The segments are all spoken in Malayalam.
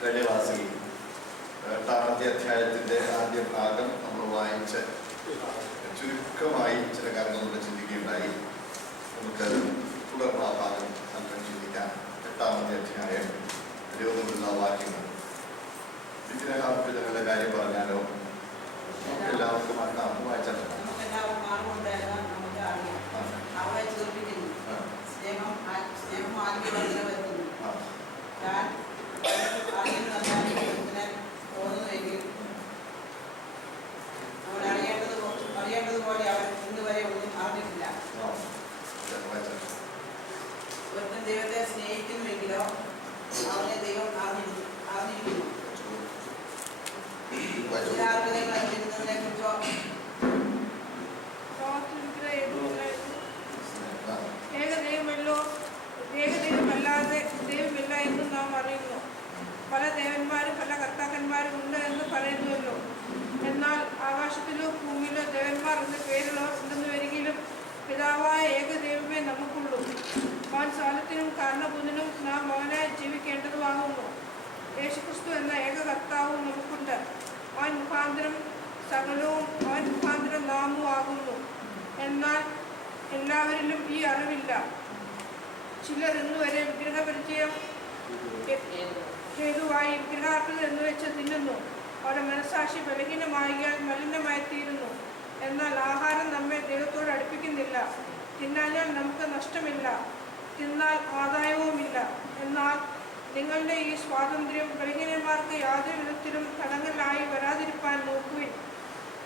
കഴിഞ്ഞ ക്ലാസ്സിൽ 8-ാമത്തെ അധ്യായത്തിൻ്റെ ആദ്യ ഭാഗം നമ്മൾ വായിച്ച് ചുരുക്കമായി ചില കാര്യങ്ങളോട് ചിന്തിക്കുകയുണ്ടായി. നമുക്ക് തുടർന്ന് ആ ഭാഗം അല്പം ചിന്തിക്കാം. 8-ാമത്തെ അധ്യായം 20 വാക്യങ്ങൾ. വിഗ്രഹാർപ്പിതങ്ങളുടെ കാര്യം പറഞ്ഞാലോ? നമുക്ക് എല്ലാവർക്കും അറിയാം. വായിച്ചാൽ അറിയേണ്ടതുപോലെ അവൻ ഇന്നുവരെ ഒന്നും അറിഞ്ഞിട്ടില്ല. ഒരുത്തൻ ദൈവത്തെ സ്നേഹിക്കുന്നുവെങ്കിലോ അവനെ ദൈവം അറിഞ്ഞിരിക്കുന്നു. വിഗ്രഹാർപ്പിതങ്ങളെ കുറിച്ചോ ഏകദൈവമല്ലാതെ ദൈവമില്ല എന്ന് നാം അറിയുന്നു. പല ദേവന്മാരും പല കർത്താക്കന്മാരും ഉണ്ട് എന്ന് പറയുന്നുവല്ലോ. എന്നാൽ ആകാശത്തിലോ ഭൂമിയിലോ ദേവന്മാർ എന്ന പേരുള്ളവർ ഉണ്ടെന്ന് വരികയിലും പിതാവായ ഏകദൈവമേ നമുക്കുള്ളൂ. അവൻ സാലത്തിനും കാരണഭൂതനും നാം അവനായി ജീവിക്കേണ്ടതുമാകുന്നു. യേശുക്രിസ്തു എന്ന ഏക കർത്താവും നമുക്കുണ്ട്. അവൻ മുഖാന്തരം സകലവും അവൻ മുഖാന്തരം നാമും ആകുന്നു. എന്നാൽ എല്ലാവരിലും ഈ അറിവില്ല. ചിലർ ഇന്നുവരെ വിഗ്രഹപരിചയം ഹേതുവായി വിഗ്രഹാർപ്പിതം എന്ന് വെച്ച് തിന്നുന്നു. അവരുടെ മനസ്സാക്ഷി ബലഹീനമായാൽ മലിനമായിത്തീരുന്നു. എന്നാൽ ആഹാരം നമ്മെ ദൈവത്തോട് അടുപ്പിക്കുന്നില്ല. തിന്നാഞ്ഞാൽ നമുക്ക് നഷ്ടമില്ല, തിന്നാൽ ആദായവുമില്ല. എന്നാൽ നിങ്ങളുടെ ഈ സ്വാതന്ത്ര്യം ബലഹീനന്മാർക്ക് യാതൊരു വിധത്തിലും തടങ്കലായി വരാതിരിക്കാൻ നോക്കുവിൻ.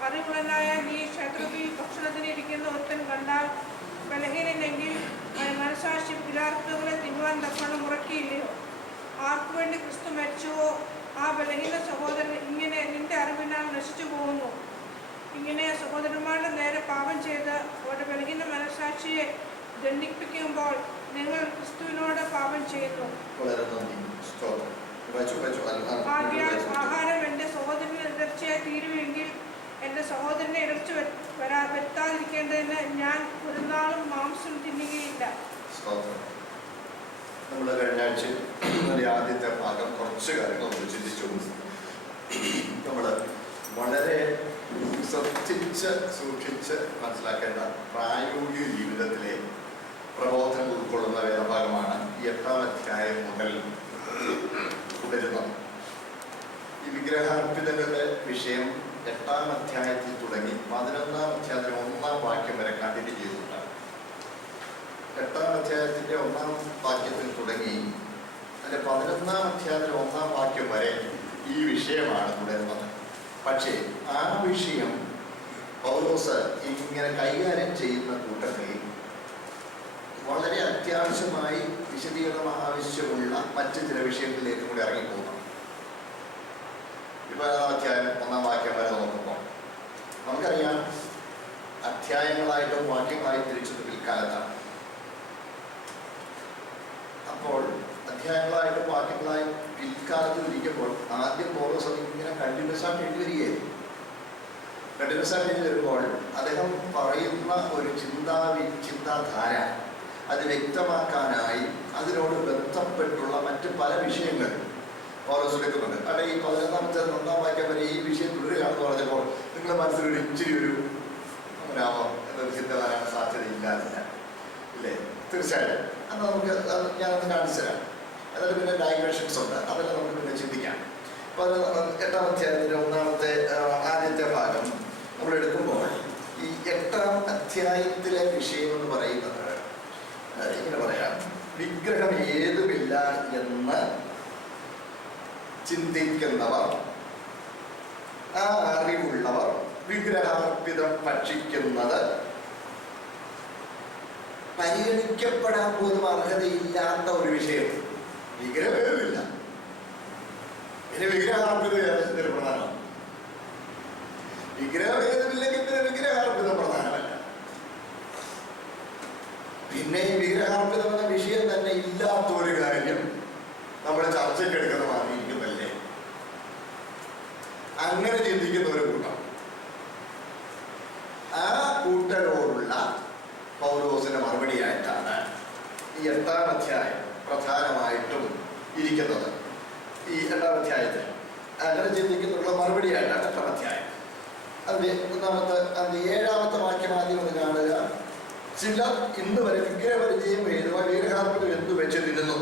അറിവുള്ളനായ ഈ ക്ഷേത്രത്തിൽ ഭക്ഷണത്തിന് ഇരിക്കുന്ന ഒരുത്തൻ കണ്ടാൽ ബലഹീനനെങ്കിൽ മനസാക്ഷി വിഗ്രഹാർപ്പിതങ്ങളെ തിന്നുവാൻ തക്കണം ഉറക്കിയില്ലയോ? ആർക്കു വേണ്ടി ക്രിസ്തു മരിച്ചുവോ ആ ബലഹീന സഹോദരൻ ഇങ്ങനെ നിന്റെ അറിവിനാൽ നശിച്ചു പോകുന്നു. ഇങ്ങനെ സഹോദരന്മാരുടെ നേരെ പാപം ചെയ്ത് അവരുടെ ബലഹീന മനസാക്ഷിയെ ദണ്ഡിപ്പിക്കുമ്പോൾ നിങ്ങൾ ക്രിസ്തുവിനോട് പാപം ചെയ്യുന്നു. ആഹാരം എൻ്റെ സഹോദരന് ഇടർച്ചയായി തീരുമെങ്കിൽ എൻ്റെ സഹോദരനെ ഇടർച്ച വരുത്താതിരിക്കേണ്ടതിന് ഞാൻ ഒരു നാളും മാംസം തിന്നുകയില്ല. നമ്മൾ കഴിഞ്ഞ ആഴ്ച ആദ്യത്തെ ഭാഗം കുറച്ച് കാര്യങ്ങൾ നമ്മൾ ചിന്തിച്ചു. നമ്മൾ വളരെ ശ്രദ്ധിച്ച് സൂക്ഷിച്ച് മനസ്സിലാക്കേണ്ട പ്രായോഗിക ജീവിതത്തിലെ പ്രബോധനം ഉൾക്കൊള്ളുന്ന വേദഭാഗമാണ് ഈ 8-ാം അധ്യായം മുതൽ തുടരുന്നത്. ഈ വിഗ്രഹാർപ്പിതങ്ങളുടെ വിഷയം 8-ാം അധ്യായത്തിൽ തുടങ്ങി 11-ാം അധ്യായത്തിൽ 1-ാം വാക്യം വരെ കണ്ടിന്യൂ ചെയ്തിട്ടുണ്ട്. 8-ാം അധ്യായത്തിൻ്റെ 1-ാം വാക്യത്തിൽ തുടങ്ങി അതിൻ്റെ 11-ാം അധ്യായത്തിൽ 1-ാം വാക്യം വരെ ഈ വിഷയമാണ് തുടരുന്നത്. പക്ഷേ ആ വിഷയം പൗലോസ് ഇങ്ങനെ കൈകാര്യം ചെയ്യുന്ന കൂട്ടത്തിൽ വളരെ അത്യാവശ്യമായി വിശദീകരണം ആവശ്യമുള്ള മറ്റ് ചില വിഷയങ്ങളിലേക്ക് കൂടി ഇറങ്ങിപ്പോകുന്നു. ഇപ്പോൾ 11-ാം അധ്യായം 1-ാം വാക്യം വരെ നോക്കുമ്പോൾ നമുക്കറിയാം അധ്യായങ്ങളായിട്ടും വാക്യങ്ങളായി തിരിച്ചത് പിൽക്കാലത്താണ്. അപ്പോൾ അധ്യായങ്ങളായിട്ടും വാക്യങ്ങളായും പിൽക്കാലത്ത് ഇരിക്കുമ്പോൾ ആദ്യം പൗലോസ് ഇങ്ങനെ കണ്ടിന്യൂസായിട്ട് എഴുതി വരികയായിരുന്നു. കണ്ടിന്യൂസായിട്ട് എഴുതി വരുമ്പോൾ അദ്ദേഹം പറയുന്ന ഒരു ചിന്താധാര അത് വ്യക്തമാക്കാനായി അതിനോട് ബന്ധപ്പെട്ടുള്ള മറ്റ് പല വിഷയങ്ങൾ പൗലോസ് എടുക്കുന്നുണ്ട്. അവിടെ ഈ 11-ാമത്തെ 1-ാം വാക്യം വരെ ഈ വിഷയം തുടരുകയാണെന്ന് പറഞ്ഞപ്പോൾ നിങ്ങളുടെ മനസ്സിലൊരു ഇച്ചിരി ഒരു രാമം എന്നൊരു ചിന്ത വരാൻ സാധ്യതയില്ലാതില്ല, ഇല്ലേ? തീർച്ചയായിട്ടും അത് നമുക്ക് ഞാനത് കാണിച്ചു തരാം. എന്നിട്ട് പിന്നെ ഡൈവേഷൻസ് ഉണ്ട്, അതെല്ലാം നമുക്ക് പിന്നെ ചിന്തിക്കാം. അപ്പോൾ 8-ാം അധ്യായത്തിൻ്റെ 1-ാമത്തെ ആദ്യത്തെ ഭാഗം നമ്മൾ എടുക്കുമ്പോൾ ഈ 8-ാം അധ്യായത്തിലെ വിഷയം എന്ന് പറയുന്നത് ഇങ്ങനെ പറയാം: വിഗ്രഹം ഏതുമില്ല എന്ന് ചിന്തിക്കുന്നവർ, ആ അറിവുള്ളവർ വിഗ്രഹാർപ്പിതം ഭക്ഷിക്കുന്നത് പരിഗണിക്കപ്പെടാൻ പോലും അർഹതയില്ലാത്ത ഒരു വിഷയം. വിഗ്രഹമില്ല, പിന്നെ വിഗ്രഹാർപ്പിതം പ്രധാനമാണ്. വിഗ്രഹഭേദമില്ലെങ്കിൽ പിന്നെ വിഗ്രഹാർപ്പിതം പ്രധാനമല്ല. പിന്നെ ഈ വിഗ്രഹാർപ്പിതം എന്ന വിഷയം തന്നെ ഇല്ലാത്ത ഒരു കാര്യം നമ്മൾ ചർച്ചയ്ക്കെടുക്കുന്ന മാറിയിരിക്കുന്നല്ലേ? അങ്ങനെ ചിന്തിക്കുന്ന ഒരു കൂട്ടം, ആ കൂട്ടരോടുള്ള പൗലോസിന്റെ മറുപടിയായിട്ടാണ് ഈ 8-ാം അധ്യായം പ്രധാനമായിട്ടും ഇരിക്കുന്നത്. ഈ 8-ാം അധ്യായത്തിൽ അങ്ങനെ ചിന്തിക്കുന്നുള്ള മറുപടിയായിട്ടാണ് 8-ാം അധ്യായം. അതിൻ്റെ 7-ാമത്തെ വാക്യം ആദ്യം ഒന്ന് കാണുക. ചിലർ ഇന്ന് വരെ വിഗ്രഹപരിചയം എഴുതുവാൻ വിഗ്രഹാർപ്പണം എന്തു വെച്ച് തിന്നുന്നു.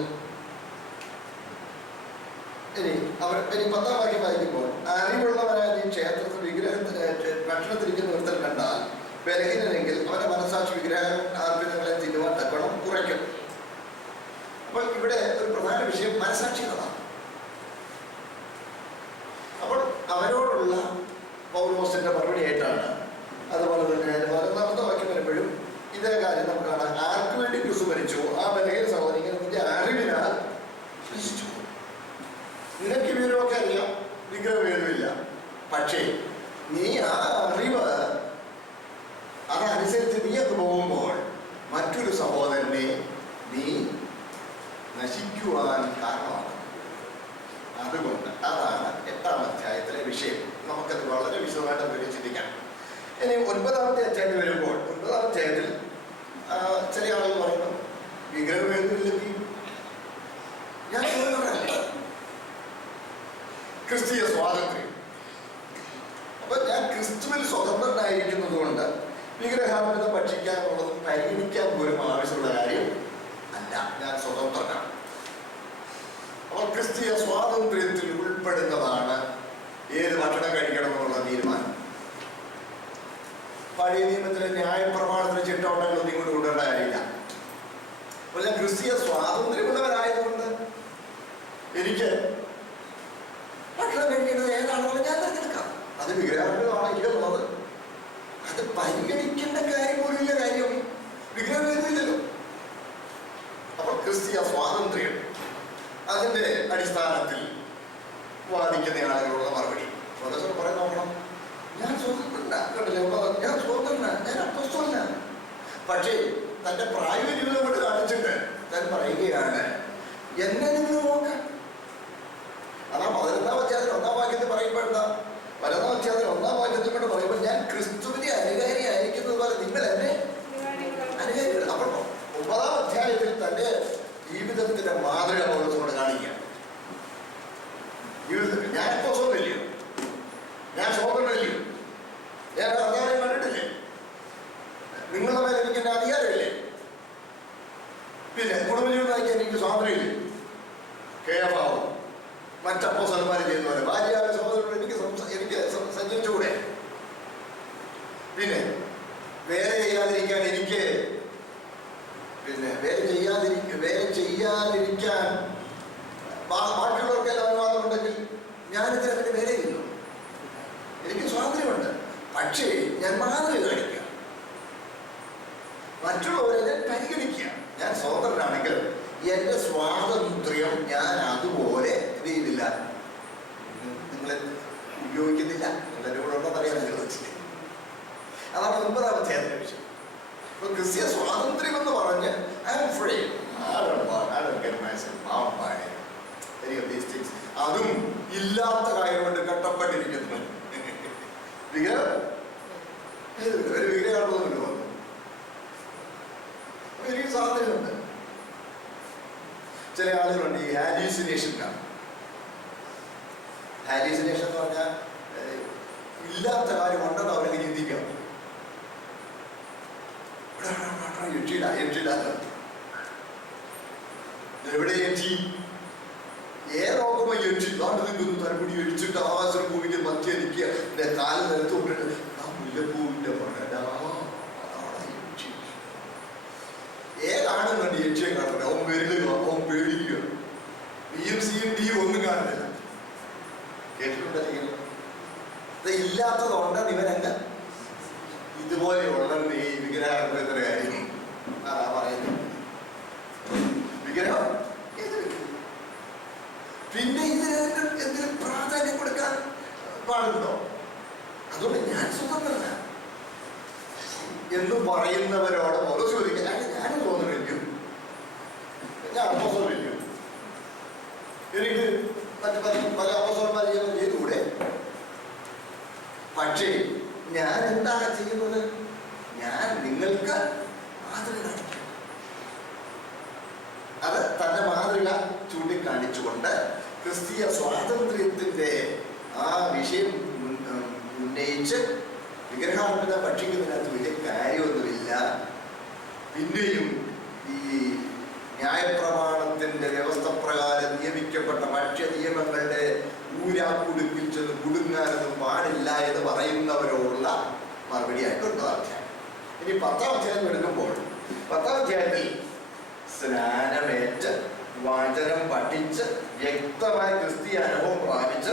ഇനി 10-ാം വാക്യം വായിക്കുമ്പോൾ അറിവുള്ളവരായ ഈ ക്ഷേത്രത്തിൽ വിഗ്രഹത്തിന് ഭക്ഷണത്തിരിക്കുന്ന ഒരുത്തൽ കണ്ടാൽ ബലഹീനനെങ്കിൽ അവന്റെ മനസ്സാക്ഷി വിഗ്രഹാർപ്പിതങ്ങളെ തിന്നുവാൻ തക്കോണം കുറയ്ക്കും. അപ്പോൾ ഇവിടെ ഒരു പ്രധാന വിഷയം മനസ്സാക്ഷികളാണ്. അപ്പോൾ അവരോടുള്ള പൗലോസിന്റെ മറുപടിയായിട്ടാണ്. അതുപോലെ തന്നെ 11-ാമത്തെ വാക്യം വരുമ്പോഴും ഇതേ കാര്യം നമുക്ക് കാണാം. ആർക്ക് വേണ്ടി ക്രിസ്തു മരിച്ചു? ആ ബലഹീന സഹോദരൻ നിന്റെ അറിവിനാൽ വിശ്വസിച്ചു. നിനക്ക് വിവരമൊക്കെ അറിയാം, വിഗ്രഹഭേദമില്ല. പക്ഷേ നീ ആ അറിവ് അതനുസരിച്ച് നീ അത് പോകുമ്പോൾ മറ്റൊരു സഹോദരനെ നീ നശിക്കുവാൻ കാരണമാണ്. അതുകൊണ്ട് അതാണ് 8-ാം അധ്യായത്തിലെ വിഷയം. നമുക്കത് വളരെ വിശദമായിട്ട് ചിന്തിക്കാം. ഇനി 9-ാമത്തെ അധ്യായത്തിൽ വരുമ്പോൾ 9-ാം അധ്യായത്തിൽ ചില ആളുകൾ പറയുന്നു വിഗ്രഹഭേദമില്ലെങ്കിൽ ഞാൻ സ്വതന്ത്രനല്ല, ക്രിസ്തീയ സ്വാതന്ത്ര്യം. അപ്പൊ ഞാൻ ക്രിസ്തുവിൽ സ്വതന്ത്രനായിരിക്കുന്നത് കൊണ്ട് വിഗ്രഹാർപ്പിതം ഭക്ഷിക്കാനുള്ളത് പരിഗണിക്കാൻ പോലും ആവശ്യമുള്ള കാര്യം അല്ല. ഞാൻ സ്വതന്ത്രനാണ്. അപ്പോൾ ക്രിസ്തീയ സ്വാതന്ത്ര്യത്തിൽ ഉൾപ്പെടുന്നതാണ് ഏത് ഭക്ഷണം കഴിക്കണം എന്നുള്ള തീരുമാനം. പഴയ നിയമത്തിലെ ന്യായപ്രമാണത്തിന് ചിട്ടവട്ടങ്ങളൊന്നും ഇങ്ങോട്ട് കൊണ്ടുവരേണ്ട കാര്യമില്ല. അപ്പോൾ ഞാൻ ക്രിസ്തീയ സ്വാതന്ത്ര്യമുള്ളവരായതുകൊണ്ട് എനിക്ക് ഭക്ഷണം കഴിക്കുന്നത് ഏതാണെന്ന് ഞാൻ തിരഞ്ഞെടുക്കാം. അത് വിഗ്രഹമാണ് ഇല്ലെന്നുള്ളത് അത് പരിഗണിക്കേണ്ട കാര്യം പോലില്ല. കാര്യം വിഗ്രഹമില്ലല്ലോ. അപ്പോൾ ക്രിസ്തീയ സ്വാതന്ത്ര്യം അതിന്റെ അടിസ്ഥാനത്തിൽ വാദിക്കുന്ന ആളുകളുള്ള മറുപടി സ്വതന്ത്രം പറയാൻ നോക്കണം. ഞാൻ സ്വതന്ത്രന, ഞാൻ സ്വതന്ത്രന, ഞാൻ അപ്പോസ്തലനാ. പക്ഷേ തന്റെ പ്രായോഗികം കൊണ്ട് കാണിച്ചിട്ട് താൻ പറയുകയാണ് എന്നെ നിങ്ങൾ നോക്കാൻ. അതാ 11-ാം അധ്യായത്തിൽ 1-ാം വാക്യത്തിൽ പറയുമ്പോൾ എന്താ? 11-ാം അധ്യായത്തിൽ 1-ാം വാക്യത്തിൽ കൊണ്ട് പറയുമ്പോൾ ഞാൻ ക്രിസ്തുവിന്റെ അനുകാരി ആയിരിക്കുന്നത് പോലെ നിങ്ങൾ എന്നെ അനുകാരികൾ. അപ്പോൾ 9-ാം അധ്യായത്തിൽ തന്റെ ജീവിതത്തിന്റെ മാതൃക പൗലോസിനോട് കാണിക്കുക. ജീവിതത്തിൽ ഞാൻ സ്വതന്ത്രമില്ലയോ, ഞാൻ സ്വതന്ത്രമില്ലയോ, ഞാൻ അധികാരം കണ്ടിട്ടില്ലേ, നിങ്ങളുടെ മേലെ എനിക്ക് എന്റെ അധികാരമില്ലേ, പിന്നെ കുടുംബജീവിതം നയിക്കാൻ എനിക്ക് സ്വാതന്ത്ര്യമില്ലേ, കേരളാവും മറ്റപ്പോസ്തലന്മാർ ചെയ്യുന്ന പോലെ ഭാര്യയായ സഹോദരനോട് എനിക്ക് സഞ്ചരിച്ചുകൂടെ, പിന്നെ വേല ചെയ്യാതിരിക്കാൻ എനിക്ക് വേല ചെയ്യാതിരിക്കാൻ ബാക്കിയുള്ളവർക്കെല്ലാം അനുവാദമുണ്ടെങ്കിൽ ഞാനിതിന് അതിന് വേലയില്ലല്ലോ. എനിക്ക് സ്വാതന്ത്ര്യമുണ്ട്. പക്ഷേ ഞാൻ മാതൃക കാണിക്കുക, മറ്റുള്ളവരെ ഞാൻ പരിഗണിക്കുക. ഞാൻ സ്വതന്ത്രനാണെങ്കിൽ എന്റെ സ്വാതന്ത്ര്യം ഞാൻ അതുപോലെ ഇതില്ല, നിങ്ങളെ ഉപയോഗിക്കുന്നില്ല. നിങ്ങളുടെ കൂടെ ഉണ്ടെന്ന് അറിയാൻ നിങ്ങൾ വെച്ചിട്ട് അതാണ് 9-ാം അധ്യായത്തിന്റെ വിഷയം. അപ്പൊ ക്രിസ്തീയ സ്വാതന്ത്ര്യം എന്ന് പറഞ്ഞ് അതും ഇല്ലാത്ത കാര്യം കൊണ്ട് കട്ടപ്പെട്ടിരിക്കുന്നു. ഒരു വിഗ്രഹമാണെന്ന് വന്നു. എനിക്ക് സ്വാതന്ത്ര്യമുണ്ട്. ചില ആളുകളുണ്ട് ഈ ഹാലൂസിനേഷൻ കാണും. ഹാലൂസിനേഷൻ എന്ന് പറഞ്ഞാൽ ഇല്ലാത്ത കാര്യം ഉണ്ടെന്ന് അവർക്ക് ചിന്തിക്കാം. എവിടെ എത്തി ഏറോക്കുമ്പോ എട്ടി നാട് നിൽക്കുന്നു തലമുടി ഒഴിച്ചിട്ട് ആവാസന ഭൂമിക്ക് മധ്യരിക്കുക. എന്റെ കാല് നിലത്ത് കൊണ്ടിട്ട് ആ മുല്ലപ്പൂവിന്റെ ഏതാണെന്നുണ്ട് യക്ഷിയെ കാണുന്നത്. അവൻ വരുക, അവൻ പേടിക്കുക. ബിയും സിയും ഡിയും ഒന്നും കാണുന്നില്ല. കേട്ടിട്ടുണ്ടെങ്കിൽ ഇല്ലാത്തതുകൊണ്ട് ഇവനങ്ങ് ഇതുപോലെയുള്ള ഈ വിഗ്രഹാർപ്പണത്തിന്റെ കാര്യം അതാ പറയുന്നത്. വിഗ്രഹം പിന്നെ ഇതിന് എന്തിനും പ്രാധാന്യം കൊടുക്കാൻ പാടുണ്ടോ? അതുകൊണ്ട് ഞാൻ സ്വതന്ത്രനാണ് എന്ന് പറയുന്നവരോട് ഓരോ ചോദിക്കുക. ഞാനും തോന്നുന്നില്ല, ഞാൻ അപ്പോസ്തലനില്ല, എനിക്ക് മറ്റു പല അപ്പോസ്തലന്മാർ ചെയ്തുകൂടെ? പക്ഷേ ഞാൻ എന്താണ് ചെയ്യുന്നത്? ഞാൻ നിങ്ങൾക്ക് മാതൃക കാണിക്കും. അത് തന്റെ മാതൃക ചൂണ്ടിക്കാണിച്ചുകൊണ്ട് ക്രിസ്തീയ സ്വാതന്ത്ര്യത്തിന്റെ ആ വിഷയം ഉന്നയിച്ച് വിഗ്രഹാർപ്പിത ഭക്ഷിക്കുന്നതിനകത്ത് വലിയ കാര്യമൊന്നുമില്ല. പിന്നെയും ഈ ന്യായപ്രമാണത്തിന്റെ വ്യവസ്ഥ പ്രകാരം നിയമിക്കപ്പെട്ട ഭക്ഷ്യ നിയമങ്ങളുടെ ഊരാക്കുടുക്കിൽ ചെന്ന് കുടുങ്ങാനൊന്നും പാടില്ല എന്ന് പറയുന്നവരോടുള്ള മറുപടിയായിട്ട് 9-ാം അധ്യായം. ഇനി 10-ാം അധ്യായം എടുക്കുമ്പോൾ 10-ാം അധ്യായത്തിൽ സ്നാനമേറ്റ് വചനം പഠിച്ച് വ്യക്തമായ ക്രിസ്തീയ അനുഭവം പ്രാപിച്ച്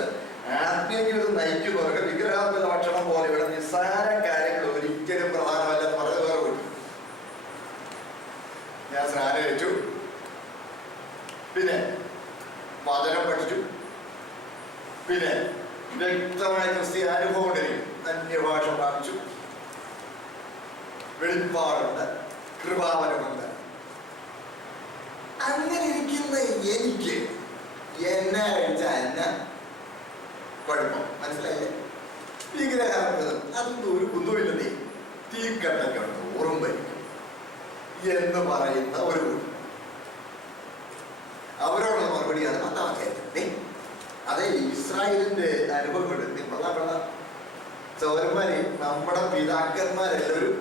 ആത്മീയ ജീവിതം നയിക്കുന്നവർക്ക് വിഗ്രഹാർപ്പിത ഭക്ഷണം പോലെ ഇവിടെ നിസ്സാര കാര്യങ്ങൾ ഒരിക്കലും പ്രധാനമല്ലെന്ന് പറഞ്ഞ വേറെ പോയി. ഞാൻ സ്നാനം വെച്ചു, പിന്നെ വചനം പഠിച്ചു, പിന്നെ വ്യക്തമായ ക്രിസ്തീയ അനുഭവം ഉണ്ടായിരിക്കും, അന്യഭാഷ പ്രാപിച്ചു, വെളിപ്പാടുണ്ട്, കൃപാവരമുണ്ട്. അങ്ങനെ ഇരിക്കുന്ന എനിക്ക് എന്നെ കഴിച്ചാൽ എന്നെ കുഴപ്പം മനസ്സിലായില്ലേ? വിഗ്രഹാർപ്പിതം അതൊന്നും ഒരു കുന്നുമില്ലെന്നേ, തീക്കട്ടൊക്കെ ഉണ്ട്, ഓർമ്മയിരിക്കും എന്ന് പറയുന്ന ഒരു അവരോടുള്ള മറുപടിയാണ് 10-ാം അധ്യായത്തിൽ. അതേ ഇസ്രായേലിന്റെ അനുഭവങ്ങളുണ്ട്. കൊള്ളാം സൗരന്മാരെ, നമ്മുടെ പിതാക്കന്മാരെല്ലാവരും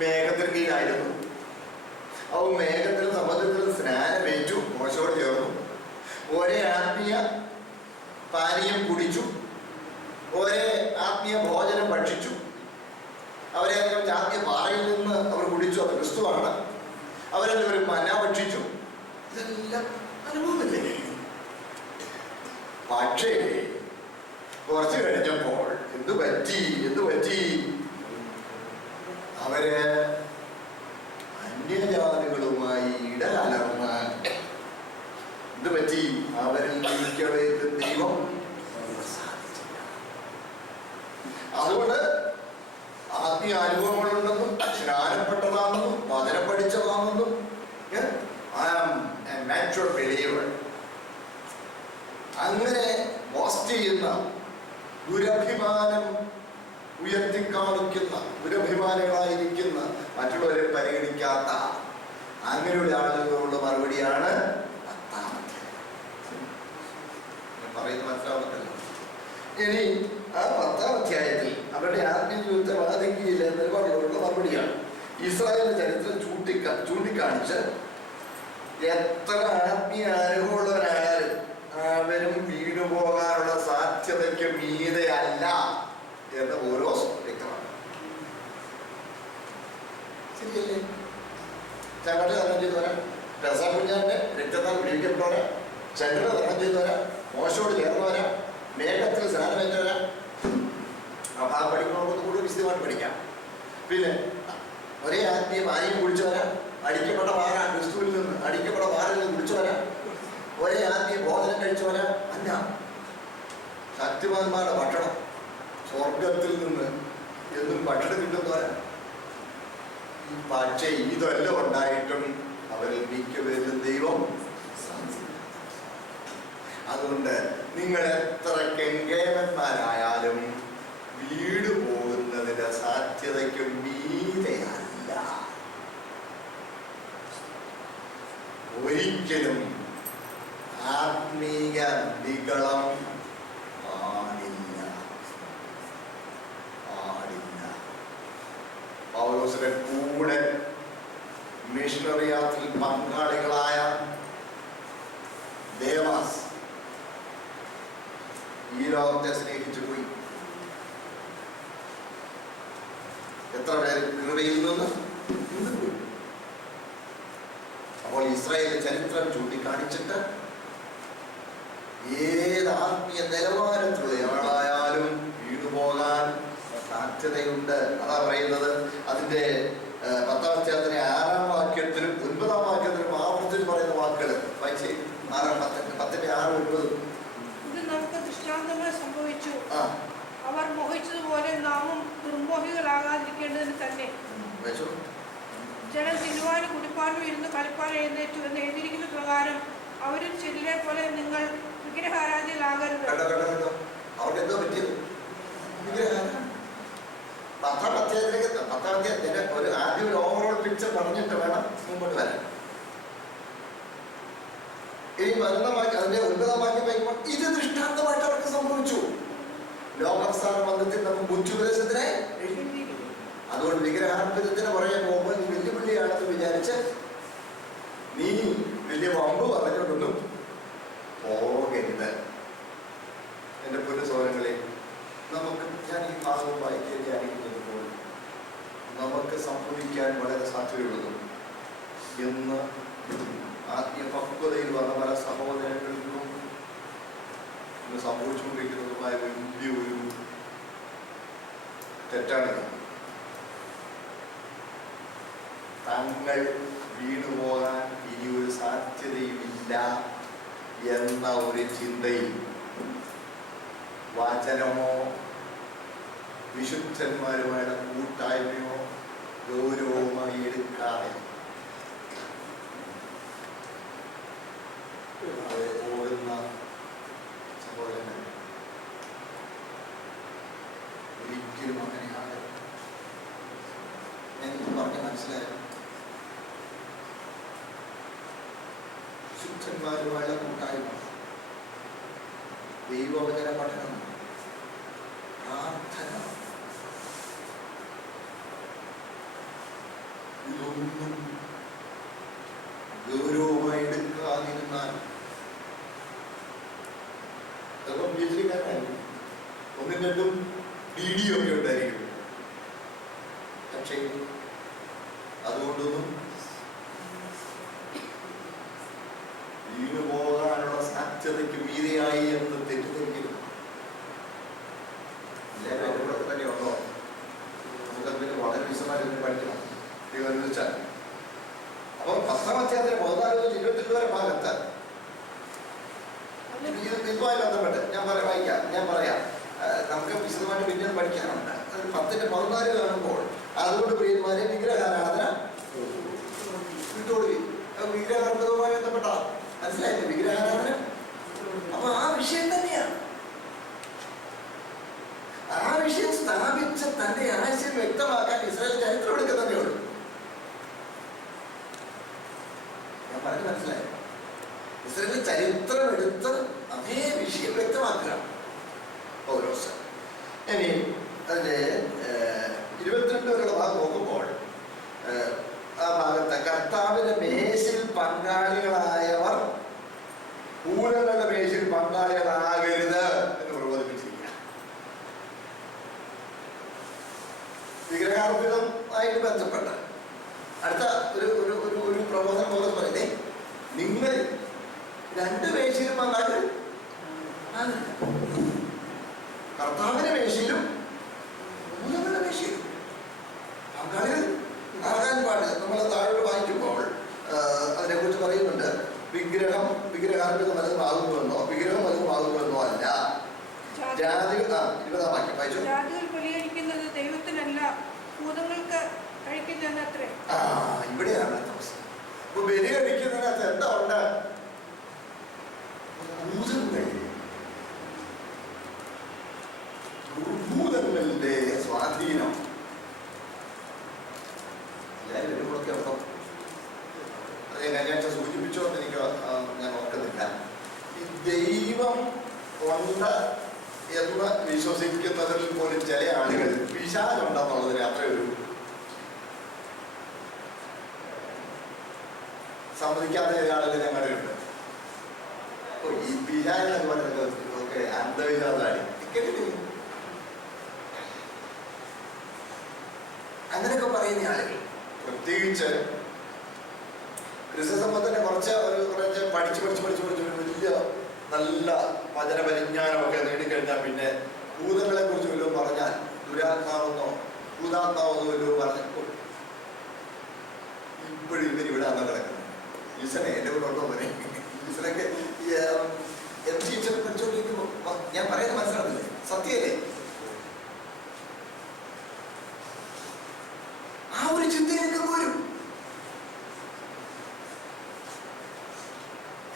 മേഘത്തിന് കീഴായിരുന്നു. അവ മേഘത്തിലും സമുദ്രത്തിലും സ്നാനമേറ്റു, മോശയോട് ചേർന്നു, ഒരേ ആത്മീയ പാനീയം കുടിച്ചു, ഒരേ ആത്മീയ ഭോജനം ഭക്ഷിച്ചു. അവരെ ആത്മീയ പാറയിൽ നിന്ന് അവർ കുടിച്ചു, അത് ക്രിസ്തുവാണ്. അവരെല്ലാവരും മന്ന ഭക്ഷിച്ചു. ഇതെല്ലാം അനുഭവമില്ലേ? പക്ഷേ കുറച്ച് കഴിഞ്ഞപ്പോൾ എന്തു പറ്റി? അവര് അന്യജാതികളുമായി ഇടകലർന്ന് എന്ത് പറ്റി? അവരിൽ മിക്കവരും ദൈവം സാധിച്ചില്ല. അതുകൊണ്ട് ആത്മീയ അനുഭവങ്ങളുണ്ടെന്നും സ്നാനപ്പെട്ടതാണെന്നും വചനം പഠിച്ചതാണെന്നും അങ്ങനെ പോസ്റ്റ് ചെയ്യുന്ന ദുരഭിമാനം ഉയർത്തിക്കാണിക്കുന്ന ദുരഭിമാനികളായിരിക്കുന്ന മറ്റുള്ളവരെ പരിഗണിക്കാത്ത അങ്ങനെയുള്ള ആളുകളോടുള്ള മറുപടിയാണ് 10-ാം അധ്യായം. പറയുന്നത് മനസ്സിലാവുന്നില്ല. ഇനി ആ 10-ാം അധ്യായത്തിൽ അവരുടെ ആത്മീയ ജീവിതത്തെ ബാധിക്കുകയില്ല എന്നൊരുപാടുള്ള മറുപടിയാണ്. ഇസ്രായേലിന്റെ ചരിത്രം ചൂണ്ടിക്കാണിച്ച് എത്ര ആത്മീയ അനുഭവമുള്ളവരായാലും അവരും വീണു പോകാനുള്ള സാധ്യതയ്ക്ക് മീതെയല്ല എന്ന് ഓരോ വ്യക്തമാണ്. ശരിയല്ലേ? ചങ്ങട്ട് തരണം ചെയ്തവരാ, രസകുഞ്ഞാന്റെ രക്തത്താൽ പിടിക്കപ്പെട്ടവരാ, ചന്ദ്രനെ തരണം ചെയ്തവരാ, മോശയോട് ചേർന്നവരാ, മേഘത്തിൽ സ്നാനമേറ്റവരാ. ആ പഠിക്കണമെന്ന് കൂടുതൽ വിശദമായിട്ട് പഠിക്കാം. പിന്നെ ഒരേ ആത്മീയ പാനീയം കുടിച്ചവരാ, അടിക്കപ്പെട്ട പാറ ക്രിസ്തുവിൽ നിന്ന് അടിക്കപ്പെട്ട പാറയിൽ നിന്ന് കുടിച്ചവരാ, ഒരേ ആത്മീയ ഭോജനം കഴിച്ചവരാ അല്ല. ശക്തിമാന്മാരുടെ ഭക്ഷണം സ്വർഗത്തിൽ നിന്ന് എന്നും ഭക്ഷണം കിട്ടുന്നവരാ. പക്ഷേ ഇതെല്ലാം ഉണ്ടായിട്ടും അവരിൽ മിക്കവരിലും ദൈവം. അതുകൊണ്ട് നിങ്ങൾ എത്ര കെങ്കേമന്മാരായാലും വീട് പോകുന്നതിന്റെ സാധ്യതയ്ക്ക് മീതെയല്ല. ഒരിക്കലും ആത്മീയ നിഗളം പാടില്ല. പൗലോസിന്റെ കൂടെ മിഷണറി യാത്രയിൽ പങ്കാളികളായ ദേവാസ് ഈ ലോകത്തെ സ്നേഹിച്ചു പോയി. എത്ര പേര് കൃപയിൽ നിന്ന് പോയി. അപ്പോൾ ഇസ്രായേലിന്റെ ചരിത്രം ചൂണ്ടിക്കാണിച്ചിട്ട് ഏത് ആത്മീയ നിലവാരത്തിലുള്ള ആളായാലും വീണുപോകാൻ സാധ്യതയുണ്ട്. അതാ പറയുന്നത്. അതിന്റെ 10-ാം അധ്യായത്തിലെ 6-ാം വാക്യത്തിലും 9-ാം വാക്യത്തിലും ആവർത്തിച്ച് പറയുന്ന വാക്കുകൾ വായിച്ചേ. 10-ന്റെ 6, 9. ഇത് നമുക്ക് ദൃഷ്ടാന്തമായി സംഭവിച്ചു. അവർ മോഹിച്ചതുപോലെ നാമും ദുർമോഹികളാകാതിരിക്കേണ്ടതിന് തന്നെ. ജനം തിന്നുവാനും കുടിപ്പാനും ഇരുന്ന് കളിപ്പാനും എഴുന്നേറ്റു എന്ന് എഴുതിയിരിക്കുന്ന പ്രകാരം അവരിൽ ചിലരെ പോലെ നിങ്ങൾ വിഗ്രഹാരാധ്യരാകരുത്. അവർക്ക് എന്തോ പറ്റിയത്? 10-ാം അധ്യായത്തിലേക്ക് ഒരു ആദ്യം ഒരു ഓവറോൾ പിക്ചർ പറഞ്ഞിട്ട് വേണം മുമ്പോട്ട് വരാൻ. ഇനി 11 വാക്യം, അതിന്റെ 9 വാക്യം വായിക്കുമ്പോൾ ഇത് ദൃഷ്ടാന്തമായിട്ട് അവർക്ക് സംഭവിച്ചു. ലോകാവസാന ബന്ധത്തിൽ നമുക്ക് ബുദ്ധിപദേശത്തിനെ. അതുകൊണ്ട് വിഗ്രഹാർപ്പിതത്തിന് പുറകെ പോകുമ്പോൾ നീ വെല്ലുവിളിയാണെന്ന് വിചാരിച്ച് നീ വലിയ വമ്പ് പറഞ്ഞുകൊണ്ടൊന്നും പോകരുത്. എൻ്റെ പൊന്നു സഹോദരങ്ങളെ, നമുക്ക് ഞാൻ ഈ ഭാഗം വായിക്കാൻ ധ്യാനിക്കുന്നത് പോലെ നമുക്ക് സംഭവിക്കാൻ വളരെ സാധ്യതയുള്ളതും എന്ന് ആത്മീയ പക്വതയിൽ വന്ന പല സഹോദരങ്ങൾക്കും ഇന്ന് സംഭവിച്ചുകൊണ്ടിരിക്കുന്നതുമായ വലിയ ഒരു തെറ്റാണിത്. തങ്ങൾ വീണുപോകാൻ ഇനി ഒരു സാധ്യതയുമില്ല എന്ന ഒരു ചിന്തയിൽ വചനമോ വിശുദ്ധന്മാരുമായുള്ള കൂട്ടായ്മയോ ഗൗരവമായി എടുക്കാതെ പോകുന്ന സഹോദരങ്ങൾ ഒരിക്കലും അങ്ങനെയാണ്. എനിക്ക് പറഞ്ഞ് മനസ്സിലായോ? വിശുദ്ധന്മാരുമായുള്ള കൂട്ടായ്മ, ദൈവവചന പഠനം, പ്രാർത്ഥന, ഇതൊന്നും ഗൗരവമായി എടുക്കാതിരുന്നാൽ ചിലപ്പോൾ PhD-കാരനായിരിക്കും, 1-2 DD ഒക്കെ ഉണ്ടായിരിക്കും. പക്ഷേ അതുകൊണ്ടൊന്നും വീണു പോകാനുള്ള സാധ്യതയ്ക്ക് മീതെയായി എന്ന് തെറ്റിദ്ധരിക്കരുത്. എല്ലാവരും ഇവിടെ തന്നെ ഉണ്ടോ? നമുക്കതിന് വളരെ വിശദമായിട്ട് പഠിക്കണം. വെച്ചാൽ അപ്പോൾ 10-ാം അധ്യായത്തിലെ 14-22 വരെ ഭാഗത്ത് ഇതുമായി ബന്ധപ്പെട്ട് ഞാൻ പറയാം. നമുക്ക് വിശദമായിട്ട് പിന്നീട് പഠിക്കാനുണ്ട്. 10-14 കാണുമ്പോൾ അതുകൊണ്ട് പ്രിയന്മാരെ വിഗ്രഹാരാധന വിട്ടോടുകയും വിഗ്രഹാർപ്പതവുമായി ബന്ധപ്പെട്ട മനസ്സിലായില്ലേ വിഗ്രഹാരാധന. അപ്പൊ ആ വിഷയം തന്നെയാണ്. ആ വിഷയം സ്ഥാപിച്ച തന്റെ ആശയം വ്യക്തമാക്കാൻ ഇസ്രായേൽ ചരിത്രം എടുക്കുന്നതേ ഉള്ളൂ. ഞാൻ പറഞ്ഞു മനസ്സിലായി. ഇസ്രായേൽ ചരിത്രം എടുത്ത് അതേ വിഷയം വ്യക്തമാക്കുക പൗലോസ്. ഇനി അതിന്റെ 22 വരെയുള്ള ഭാഗം നോക്കുമ്പോൾ ആ ഭാഗത്ത് കർത്താവിന്റെ മേശയിൽ പങ്കാളികളായവർ പൂരങ്ങളുടെ മേശയിൽ പങ്കാളികളാകരുത് എന്ന് പ്രബോധിപ്പിച്ചിരിക്കുക. വിഗ്രഹാർപ്പിതമായിട്ട് ബന്ധപ്പെട്ട് അടുത്ത ഒരു പ്രബോധനം പോലെ പറയുന്നേ, നിങ്ങൾ 2 മേശയിലും പങ്കാളികൾ കർത്താവിന്റെ മേശയിലും പൂരങ്ങളുടെ മേശയിലും പങ്കാളികൾ ആകാൻ പാടില്ല. നമ്മൾ താഴോട്ട് വായിക്കുമ്പോൾ അതിനെക്കുറിച്ച് പറയുന്നുണ്ട്. വിഗ്രഹാർപ്പിതം വലുതുമാകുന്നുവെന്നോ വിഗ്രഹം വലുതുമാകുന്നുവെന്നോ അല്ല. ജാതികൾ 20-ാം വാക്യം വായിച്ചു. ജാതികൾ ബലികഴിക്കുന്നത് ദൈവത്തിനല്ല, ഭൂതങ്ങൾക്ക് കഴിക്കുന്നത്രേ. ഇവിടെയാണ് പ്രശ്നം. അപ്പൊ ബലി കഴിക്കുന്നതിനകത്ത് എന്താ ഉണ്ട്? ഭൂതങ്ങളുടെ സ്വാധീനം. എല്ലാവരും അപ്പം അത് ഞാൻ സൂചിപ്പിച്ചോന്ന് ഞാൻ ഓർക്കുന്നില്ല. ഈ ദൈവം ഉണ്ട് എന്ന് വിശ്വസിക്കുന്നതിൽ പോലും ചില ആളുകൾ പിശാചുണ്ടെന്നുള്ളതിന് അത്രയൊരു സമ്മതിക്കാത്ത ചില ആളുകൾ ഞങ്ങളുടെ ഉണ്ട്. അപ്പൊ ഈ പിശാചെന്നൊക്കെ പറയുന്നത് അന്ധവിശ്വാസമാണ്. അങ്ങനെയൊക്കെ പറയുന്ന ആളുകൾ, പ്രത്യേകിച്ച് ക്രിസ്തുസമ്പത്തിനെ കുറച്ച് പഠിച്ച് വലിയ നല്ല വചന പരിജ്ഞാനമൊക്കെ നേടിക്കഴിഞ്ഞാൽ പിന്നെ ഭൂതങ്ങളെ കുറിച്ച് വല്ലതും പറഞ്ഞാൽ ദുരാത്മാവെന്നോ ഭൂതാത്മാവെന്നോ വല്ലതും പറഞ്ഞപ്പോൾ ഇപ്പോഴും ഇവിടെ അന്ന് കിടക്കുന്നത്. ഈശ്വരനെ എൻ്റെ കൂടെ ഉണ്ടോ പോലെ ഈശ്വരൊക്കെ എന്ത് ഈശ്വരൻ പഠിച്ചുകൊണ്ടിരിക്കുമ്പോൾ ഞാൻ പറയുന്നത് മനസ്സിലാവില്ലേ? സത്യല്ലേ? ആ ഒരു ചിന്തയൊക്കെ പോരും.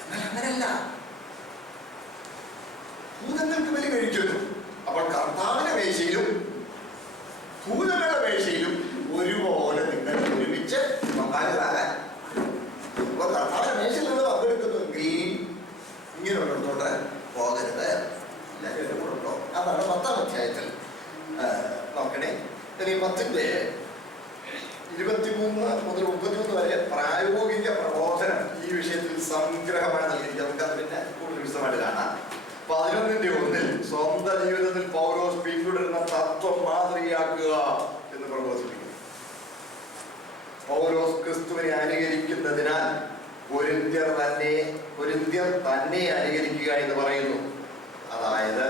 എന്നാൽ അങ്ങനെയല്ല. ഭൂതങ്ങൾക്ക് ബലി കഴിക്കുന്നു. അപ്പോൾ കർത്താവിന്റെ മേശയിലും ഭൂതങ്ങളുടെ മേശയിലും ഒരുപോലെ നിങ്ങൾ ഒരുമിച്ച് പങ്കാളികളാകാൻ. അപ്പോൾ കർത്താവിന്റെ മേശയിൽ നിന്ന് പങ്കെടുക്കുന്നുവെങ്കിൽ പൗലോസ് ക്രിസ്തുവിനെ അനുകരിക്കുന്നതിനാൽ കൊരിന്ത്യർ തന്നെ അനുകരിക്കുക എന്ന് പറയുന്നു. അതായത്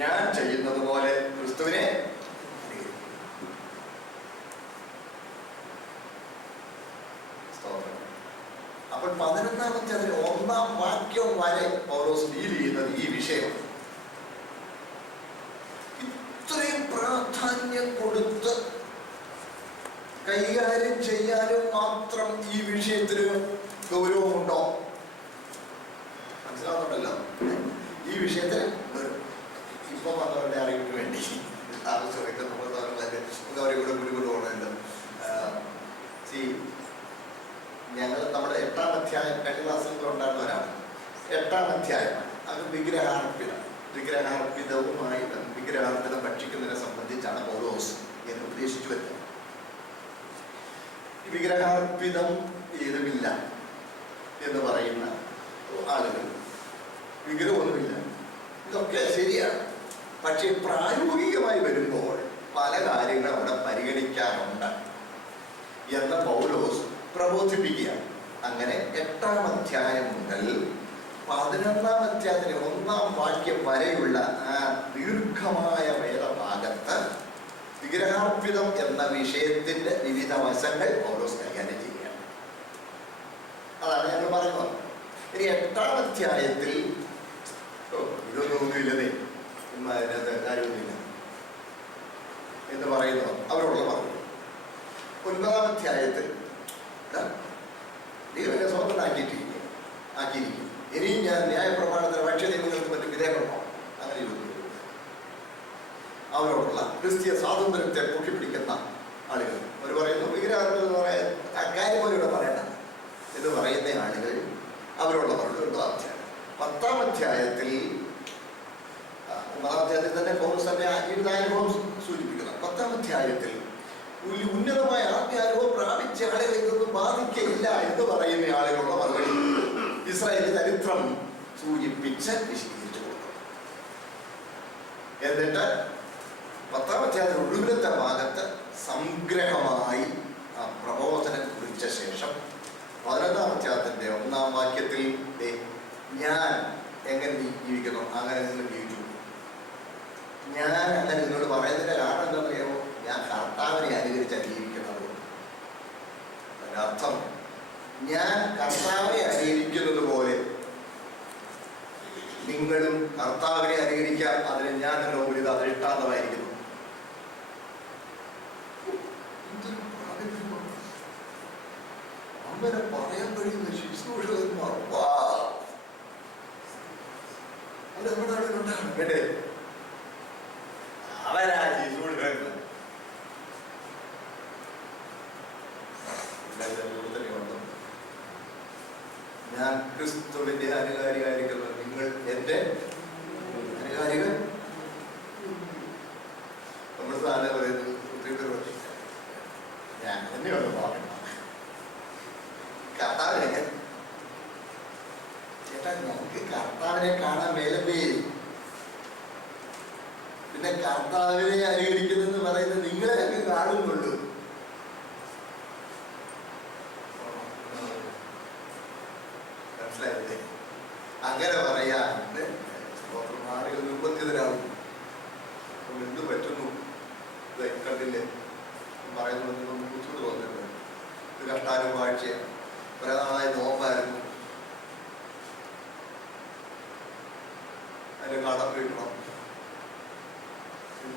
ഞാൻ ചെയ്യുന്നത് പോലെ ക്രിസ്തുവിനെ അപ്പോൾ 11-ാമത്തെ അതിൽ 1-ാം വാക്യം വരെ പൗലോസ് ഡീൽ ചെയ്യുന്നത് ഈ വിഷയം. ഇത്രയും പ്രാധാന്യം കൊടുത്ത് കൈകാര്യം ചെയ്യാനും മാത്രം ഈ വിഷയത്തിന് ഗൗരവമുണ്ടോ? മനസ്സിലാവുന്നുണ്ടല്ലോ. ഈ വിഷയത്തിൽ ഇപ്പൊ വന്നവരുടെ അറിവിന് വേണ്ടി അവരെ കൂടെ ഗുരുകുലമാണല്ലോ. ഞങ്ങൾ നമ്മുടെ 8-ാം അധ്യായം കഴിഞ്ഞ ക്ലാസ്സിൽ ഉണ്ടാകുന്നവരാണ്. 8-ാം അധ്യായം അത് വിഗ്രഹാർപ്പിതവുമായി വിഗ്രഹാർപ്പിതം ഭക്ഷിക്കുന്നതിനെ സംബന്ധിച്ചാണ് പൗലോസ് എന്ന് ഉദ്ദേശിച്ചു വരുന്നത്. വിഗ്രഹാർപ്പിതം ഏതുമില്ല എന്ന് പറയുന്ന ആളുകൾ, വിഗ്രഹമൊന്നുമില്ല, ഇതൊക്കെ ശരിയാണ്. പക്ഷെ പ്രായോഗികമായി വരുമ്പോൾ പല കാര്യങ്ങൾ അവിടെ പരിഗണിക്കാറുണ്ട് എന്ന് പൗലോസ് പ്രബോധിപ്പിക്കുക. അങ്ങനെ 8-ാം അധ്യായം മുതൽ 11-ാം അധ്യായത്തിലെ 1-ാം വാക്യം വരെയുള്ള ആ ദീർഘമായ വേദഭാഗത്ത് വിഗ്രഹാർപ്പിതം എന്ന വിഷയത്തിന്റെ വിവിധ വശങ്ങൾ പൗലോസ് കൈകാര്യം ചെയ്യുകയാണ്. അതാണ് ഞങ്ങൾ പറയുന്നത്. ഇനി 8-ാം അധ്യായത്തിൽ ഇതൊന്നുമില്ലതേ, അതിനകത്ത് കാര്യമൊന്നുമില്ല എന്ന് പറയുന്നത് അവരോടുള്ള പറഞ്ഞു. 9-ാം അധ്യായത്തിൽ ദൈവനെ സ്വതന്ത്രനാക്കിയിരിക്കും. ഇനിയും ഞാൻ ന്യായപ്രമാണത്തിന് ഭക്ഷ്യ നിയമങ്ങൾക്ക് മറ്റും വിധേയപ്പെടണോ? അങ്ങനെ അവരോടുള്ള ക്രിസ്തീയ സ്വാതന്ത്ര്യത്തെ പൊക്കിപ്പിടിക്കുന്ന ആളുകൾ അവർ പറയുന്നു വിഗ്രഹാർപ്പിതം എന്ന് പറയാൻ അക്കാര്യം പോലെ ഇവിടെ പറയണ്ട എന്ന് പറയുന്ന ആളുകൾ അവരോടുള്ള പറഞ്ഞു. 9-ാം അധ്യായം 10-ാം അധ്യായത്തിൽ 9-ാം അധ്യായത്തിൽ തന്നെ പൗലോസ് തന്നെ ജീവിതാനുഭവം സൂചിപ്പിക്കുന്നു. 10-ാം അധ്യായത്തിൽ ഉന്നതമായ ആത്മീയാനുഭവം പ്രാപിച്ച ആളുകളെ ഇതൊന്നും ബാധിക്കയില്ല എന്ന് പറയുന്ന ആളുകളുള്ള മറുപടി ഇസ്രായേലിന്റെ ചരിത്രം സൂചിപ്പിച്ച് വിശദീകരിച്ചു കൊടുക്കും. എന്നിട്ട് 10-ാം അധ്യായത്തിൽ ഒടുവിലത്തെ ഭാഗത്ത് സംഗ്രഹമായി ആ പ്രബോധനം കുറിച്ച ശേഷം 11-ാം അധ്യായത്തിന്റെ 1-ാം വാക്യത്തിൽ ഞാൻ എങ്ങനെ ജീവിക്കുന്നു അങ്ങനെ നിങ്ങൾ ജീവിച്ചു. ഞാൻ അങ്ങനെ നിന്നോട് പറയുന്നതിന്റെ കാരണം എന്താണെന്ന് അറിയാമോ? ഞാൻ കർത്താവിനെ അനുകരിച്ചാണ് ജീവിക്കുന്നത്. അതിനർത്ഥം ഞാൻ കർത്താവിനെ അനുകരിക്കുന്നത് പോലെ നിങ്ങളും കർത്താവിനെ അനുകരിക്കാൻ അതിന് ഞാൻ നിങ്ങളുടെ മുമ്പിൽ അത് ഇഷ്ടാന്തമായിരിക്കുന്നു. അങ്ങനെ പറയാൻ കഴിയുന്ന ശുശ്രൂഷകന്മാർ വേണ്ടേ? അവരാ ശുശ്രൂഷകന്മാർ. ഞാൻ ക്രിസ്തുവിന്റെ അനുകാരിയായിരിക്കുന്നു, നിങ്ങൾ എന്റെ അനുകാരികൾ. നമ്മുടെ സ്ഥാനം പറയുന്നത് ഞാൻ തന്നെയാണ് പറയണം. കർത്താവിനെ ചേട്ടാ ഞങ്ങൾക്ക് കർത്താവിനെ കാണാൻ മേലേ, പിന്നെ കർത്താവിനെ അനുകരിക്കുന്നെന്ന് പറയുന്നത് നിങ്ങളെ ഞങ്ങൾക്ക് കാണുന്നുള്ളൂ. മനസ്സിലായില്ലേ? അങ്ങനെ പറയാൻ ആളുകൾ നിർബന്ധിതരാകും. എന്ത് പറ്റുന്നു കണ്ടില്ലേ പറയുന്നത് ബുദ്ധിമുട്ട് തോന്നുന്നുണ്ട്. ഇത് കഷ്ടാനുവാഴ്ചയാണ്, ഒരാളായ നോമ്പായിരുന്നു, അതിന്റെ കടം വീട്ടണം.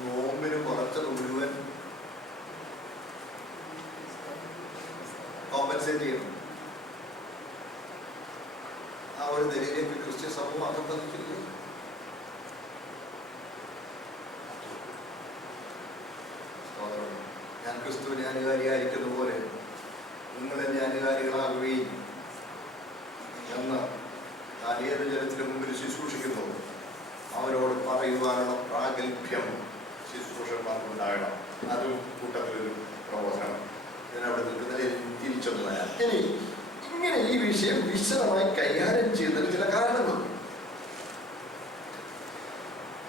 നോമ്പിന് കുറച്ചത് മുഴുവൻ കോമ്പൻസേറ്റ് ചെയ്യണം. ആ ഒരു നിലയിലേക്ക് ക്രിസ്ത്യൻ സമൂഹം അധപ്പതിച്ചില്ലേ? ഞാൻ ക്രിസ്തുവിനെ അനുകാരിയായിരിക്കുന്ന പോലെ നിങ്ങൾ എന്നെ അനുകാരികളാകുകയും എന്ന് ഞാൻ ഏത് ജനത്തിന് മുമ്പിൽ ശുശ്രൂഷിക്കുന്നു അവരോട് പറയുവാനുള്ള പ്രാഗൽഭ്യം ശുശ്രൂഷന്മാർക്കുണ്ടാകണം. അതും കൂട്ടത്തിലൊരു പ്രബോധനം. ഇതിനവിടെ നിൽക്കുന്നതിൽ തിരിച്ചൊന്നു വരാം. ഇനി ഇങ്ങനെ ഈ വിഷയം വിശദമായി കൈകാര്യം ചെയ്യുന്നതിന് ചില കാരണങ്ങളുണ്ട്.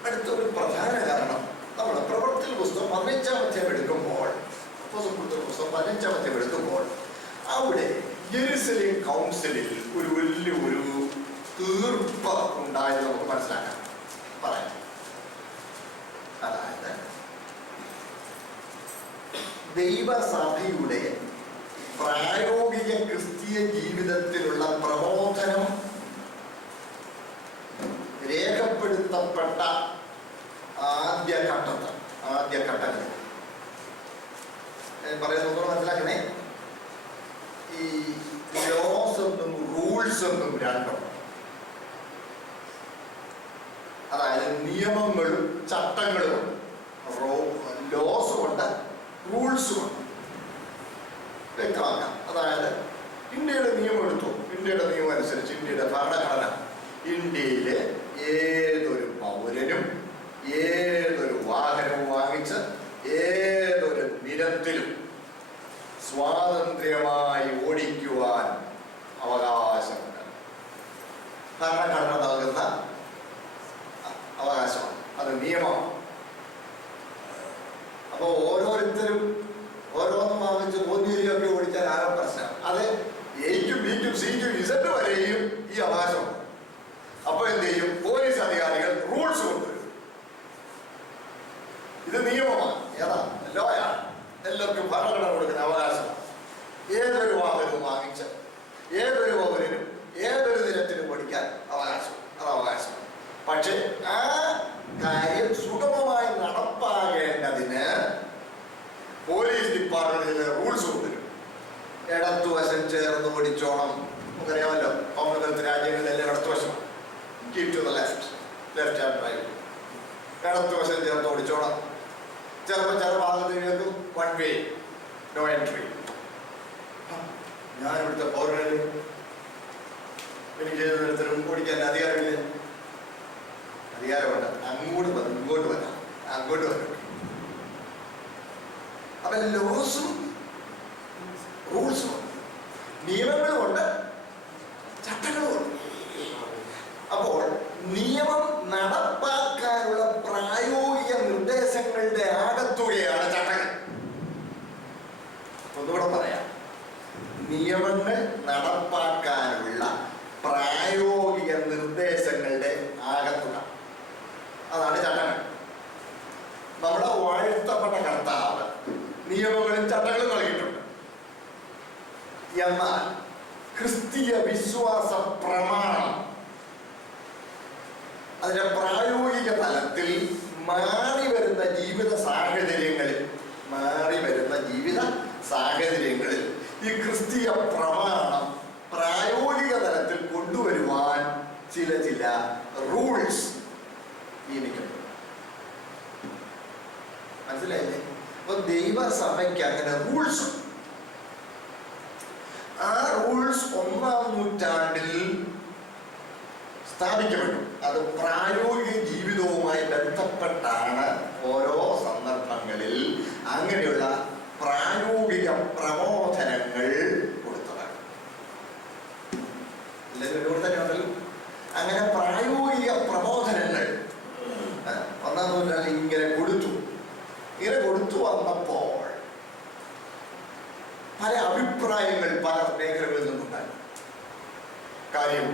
അടുത്തൊരു പ്രധാന കാരണം നമ്മൾ പ്രവർത്തന പുസ്തകം 15-ാം അധ്യായം എടുക്കുമ്പോൾ പുസ്തകം 15 എടുക്കുമ്പോൾ അവിടെ യെരുശലേം കൗൺസിലിൽ ഒരു വലിയൊരു തീർപ്പ് ഉണ്ടായത് നമുക്ക് മനസ്സിലാക്കാം. പറയാം. അതായത് ദൈവസഭയുടെ പ്രായോഗിക ക്രിസ്തീയ ജീവിതത്തിലുള്ള പ്രബോധനം രേഖപ്പെടുത്തപ്പെട്ട ആദ്യഘട്ടത്തിൽ പറയുന്നത് മനസ്സിലാക്കണേ. ഈ ലോസ് എന്നും റൂൾസ് എന്നും രണ്ടും. അതായത് നിയമങ്ങളും ചട്ടങ്ങളും ലോസും ഉണ്ട്, റൂൾസും ഉണ്ട്. വ്യക്തമാക്കാം. അതായത് ഇന്ത്യയുടെ നിയമം എടുത്തു. ഇന്ത്യയുടെ നിയമം അനുസരിച്ച് ഇന്ത്യയുടെ ഭരണഘടന ഇന്ത്യയിലെ ഏതൊരു പൗരനും ഏതൊരു വാഹനവും വാങ്ങിച്ച് ഏതൊരു നിരത്തിലും സ്വാതന്ത്ര്യമായി ഓടിക്കുവാൻ അവകാശമുണ്ട്. ഭരണഘടന നൽകുന്ന അവകാശമാണ്, അത് നിയമമാണ്. അപ്പോൾ ഓരോരുത്തരും ഓരോന്നും വാങ്ങിച്ച് ഒന്നിരിയൊക്കെ ഓടിച്ചാൽ ആരോ പ്രശ്നം. അത് എയ്ക്കും ബിക്കും സിക്കും ഇസഡ് വരെയും ഈ അവകാശമുണ്ട്. അപ്പോൾ എന്ത് ചെയ്യും? പോലീസ് അധികാരികൾ റൂൾസ് കൊണ്ടുവരും. ഇത് നിയമമാണ്, ഏതാ ലോയാണ്, എല്ലാവർക്കും ഭരണഘടന കൊടുക്കുന്ന അവകാശമാണ്. ഏതൊരു വാഹനവും വാങ്ങിച്ച് ഏതൊരു പൗരനും ഏതൊരു നിരത്തിലും ഓടിക്കാൻ അവകാശം, അത് അവകാശമാണ്. പക്ഷെ ആ കാര്യം സുഗമമായി നടപ്പാകേണ്ടതിന് പോലീസ് ഡിപ്പാർട്ട്മെന്റിലെ റൂൾസ് കൊണ്ടുവരും. ഇടത്തുവശം ചേർന്ന് ഓടിച്ചോണം. നമുക്കറിയാമല്ലോ, കോമൺവെൽത്ത് രാജ്യങ്ങളിലെല്ലാം ഇടത്തുവശമാണ്. Keep to the left, left hand drive. ഇടത്തുവശം ചേർന്ന് ഓടിച്ചോണം. ചിലപ്പോൾ ചില ഭാഗത്ത് കേൾക്കും വൺ വേ, നോ എൻട്രി. ഞാൻ ഇവിടുത്തെ പൗരനല്ലേ, എനിക്ക് ഏത് തരത്തിലും ഓടിക്കാൻ അധികാരമില്ല. അധികാരമുണ്ട്, അങ്ങോട്ട് വരും, ഇങ്ങോട്ട് വരാം, അങ്ങോട്ട് വരും. അപ്പൊ ലോസും റൂൾസും നിയമങ്ങളുമുണ്ട്, ചട്ടങ്ങളുമുണ്ട്. അപ്പോൾ നിയമം നടപ്പാക്കാനുള്ള പ്രായോഗിക നിർദ്ദേശങ്ങളുടെ ആകത്തുകയാണ് ചട്ടങ്ങൾ. ഒന്നുകൂടെ പറയാം. നിയമങ്ങൾ നടപ്പാക്കാനുള്ള പ്രായോഗിക നിർദ്ദേശങ്ങളുടെ ആകത്തുക, അതാണ് ചട്ടങ്ങൾ. നമ്മുടെ വാഴ്ത്തപ്പെട്ട കർത്താവ് നിയമങ്ങളും ചട്ടങ്ങളും നൽകിയിട്ടുണ്ട്. എന്നാൽ ക്രിസ്തീയ വിശ്വാസ പ്രമാണം അതിന്റെ പ്രായോഗിക തലത്തിൽ മാറി വരുന്ന ജീവിത സാഹചര്യങ്ങളിൽ ഈ ക്രിസ്തീയ പ്രമാണം പ്രായോഗിക തലത്തിൽ കൊണ്ടുവരുവാൻ ചില റൂൾസ് നിയമിക്കുന്നു. മനസ്സിലായില്ലേ? അപ്പൊ ദൈവസഭയ്ക്ക് അങ്ങനെ റൂൾസ്, ആ റൂൾസ് 1-ാം നൂറ്റാണ്ടിൽ സ്ഥാപിക്കപ്പെട്ടു. അത് പ്രായോഗിക ജീവിതവുമായി ബന്ധപ്പെട്ടാണ് ഓരോ സന്ദർഭങ്ങളിൽ അങ്ങനെയുള്ള പ്രായോഗിക പ്രബോധനങ്ങൾ കൊടുത്തത്. എല്ലാവരും തന്നെ ഉണ്ടല്ലോ. അങ്ങനെ പ്രായോഗിക പ്രബോധനങ്ങൾ 1-ാം നൂറ്റാണ്ടിൽ ഇങ്ങനെ കൊടുത്തു വന്നപ്പോൾ പല അഭിപ്രായങ്ങൾ പല മേഖലകളിൽ നിന്നുണ്ടായി. കാര്യം,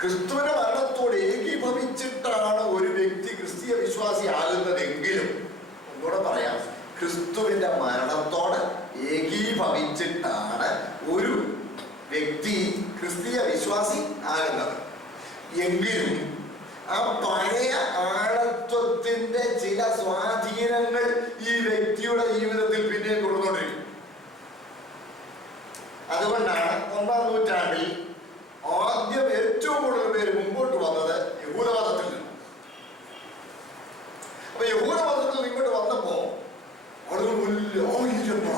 ക്രിസ്തുവിന്റെ മരണത്തോട് ഏകീഭവിച്ചിട്ടാണ് ഒരു വ്യക്തി ക്രിസ്തീയ വിശ്വാസി ആകുന്നതെങ്കിലും, ഒന്നുകൂടെ പറയാം, ക്രിസ്തുവിന്റെ മരണത്തോട് ഏകീഭവിച്ചിട്ടാണ് ഒരു വ്യക്തി ക്രിസ്തീയ വിശ്വാസി ആകുന്നത് എങ്കിലും ആ പഴയ ആഴത്വത്തിന്റെ ചില സ്വാധീനങ്ങൾ ഈ വ്യക്തിയുടെ ജീവിതത്തിൽ പിന്നെയും കൊടുത്തുകൊണ്ടിരിക്കും. അതുകൊണ്ടാണ് 1-ാം നൂറ്റാണ്ടിൽ ആദ്യം ഏറ്റവും കൂടുതൽ പേര് മുമ്പോട്ട് വന്നത് യഹൂദമതത്തിൽ നിന്ന്. അപ്പൊ യഹൂദമതത്തിൽ ഇങ്ങോട്ട് വന്നപ്പോ ആളുകൾ വലിയ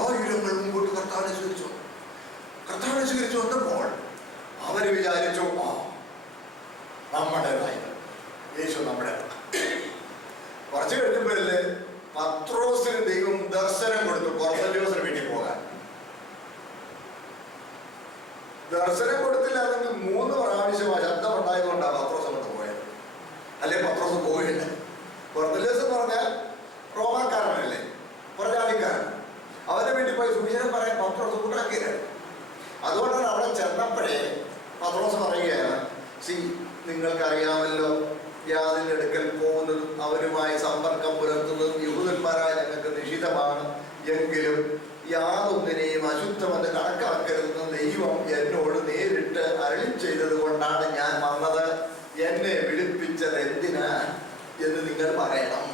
ആയിരങ്ങൾ മുമ്പോട്ട് കർത്താവിനെ സ്വീകരിച്ചു വന്നപ്പോൾ അവര് വിചാരിച്ചു, നമ്മുടേതായി യേശു നമ്മുടെ. കുറച്ച് കഴിഞ്ഞപ്പോഴല്ലേ പത്രോസിന് ദൈവം ദർശനം കൊടുത്തു കൊർന്നല്യോസിന് വീട്ടിൽ പോകാൻ. ദർശനം കൊടുത്തില്ലാണെങ്കിൽ 3 പ്രാവശ്യം ശബ്ദം ഉണ്ടായതുകൊണ്ടാണ് പത്രോസ് അങ്ങോട്ട് പോയത്. അല്ലെ പത്രോസ് പോയില്ല. കൊർന്നല്യോസ് എന്ന് പറഞ്ഞാൽ റോമാക്കാരനല്ലേ, പുറജാതിക്കാരൻ. പോയി സുവിശേഷം പറയാൻ പത്രോസ് കൂട്ടാക്കിയത്. അതുകൊണ്ടാണ് അവിടെ ചെന്നപ്പോഴേ പത്രോസ് പറയുകയാണ്, നിങ്ങൾക്കറിയാമല്ലോ, യാതിൻ്റെ അടുക്കൽ പോകുന്നതും അവരുമായി സമ്പർക്കം പുലർത്തുന്നതും യഹൂദന്മാരായ ഞങ്ങൾക്ക് നിഷിദ്ധമാണ്. എങ്കിലും യാതൊന്നിനെയും അശുദ്ധമെന്ന് കണക്കാക്കരുതെന്ന് ദൈവം എന്നോട് നേരിട്ട് അരുളി ചെയ്തത് കൊണ്ടാണ് ഞാൻ വന്നത്. എന്നെ വിളിപ്പിച്ചത് എന്തിനാ എന്ന് നിങ്ങൾ പറയണം.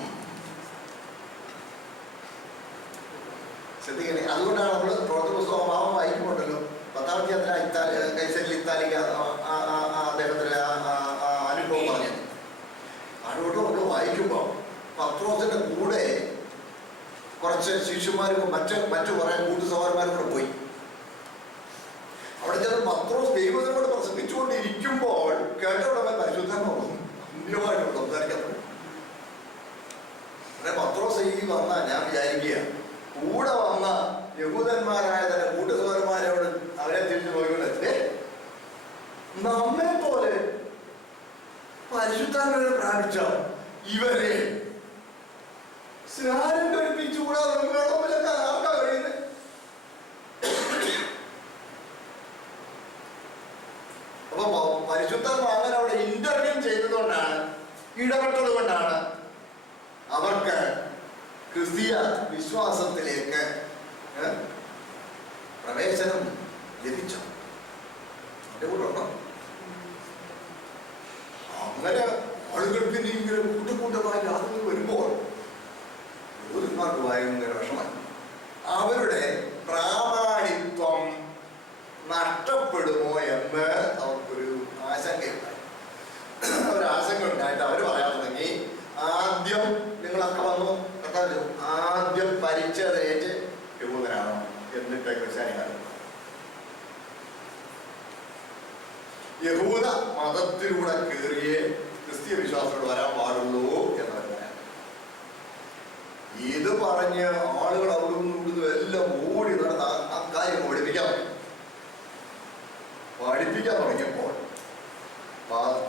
ശ്രദ്ധിക്കണേ. അതുകൊണ്ടാണ് നമ്മൾ പ്രവർത്തി പുസ്തകം ഭാവം വായിക്കുമ്പോണ്ടല്ലോ, 10-ാം അധ്യായത്തിൽ കൈസരിൽ ഇത്താലിക്ക അദ്ദേഹത്തിൻ്റെ അനുഭവം പറഞ്ഞത്. അതുകൊണ്ട് നമ്മൾ വായിക്കുമ്പോൾ പത്രോസിന്റെ കൂടെ കുറച്ച് ശിഷ്യന്മാരും മറ്റു കുറെ കൂട്ടുസഹോദരന്മാരും കൂടെ പോയി. അവിടെ ചെന്ന് പത്രോസ് ദൈവത്തിനോട് പ്രസംഗിച്ചുകൊണ്ടിരിക്കുമ്പോൾ കേട്ടവിടെ പരിശുദ്ധമായിട്ട് സംസാരിക്കാൻ തുടങ്ങി. അങ്ങനെ പത്രോസ് ഈ വന്ന ഞാൻ വിചാരിക്കുക, കൂടെ വന്ന യഹൂദന്മാരായ തന്നെ കൂട്ടുസഹോദരന്മാരോട് അവരെ തിരിച്ചു നോക്കിക്കൊണ്ട്, നമ്മെ പോലെ പരിശുദ്ധാത്മാവിനെ പ്രാപിച്ച ഇവരെ സ്നാനം കഴിപ്പിച്ചുകൂടാതെ ആർക്കാ കഴിയുന്നത്? അപ്പൊ പരിശുദ്ധാത്മാവൻ അവിടെ ഇന്റർവ്യൂ ചെയ്തതുകൊണ്ടാണ്, ഇടപെട്ടത് കൊണ്ടാണ് അവർക്ക് ക്രിസ്തീയ വിശ്വാസത്തിലേക്ക് പ്രവേശനം ലഭിച്ചു. എന്റെ കൂടെ ഉണ്ടോ? അങ്ങനെ ആളുകൾക്ക് ഇങ്ങനെ കൂട്ടുകൂട്ടമായി യാതൊരു വരുമ്പോൾ യഹൂദന്മാർക്ക് ഭയങ്കര വിഷമായി. അവരുടെ പ്രാമാണിത്വം നഷ്ടപ്പെടുമോ എന്ന് അവർക്കൊരു ആശങ്കയുണ്ടായി. ഒരാശങ്ക ഉണ്ടായിട്ട് അവർ പറയാൻ തുടങ്ങി, ആദ്യം നിങ്ങളൊക്കെ വന്നു കർത്താവ്, ആദ്യം പരിച്ഛേദനേറ്റ് യഹൂദനാണോ, എന്നിട്ട് ക്രിസ്ത്യാനിയാണ്. യഹൂദ മതത്തിലൂടെ കയറിയേ ക്രിസ്തീയ വിശ്വാസത്തോട് വരാൻ പാടുള്ളൂ എന്നവർ പറയാം. ഇത് പറഞ്ഞ് ആളുകൾ അവിടെ നിന്നും എല്ലാം ഓടി നടന്ന ആ കാര്യം പഠിപ്പിക്കാൻ തുടങ്ങിയപ്പോൾ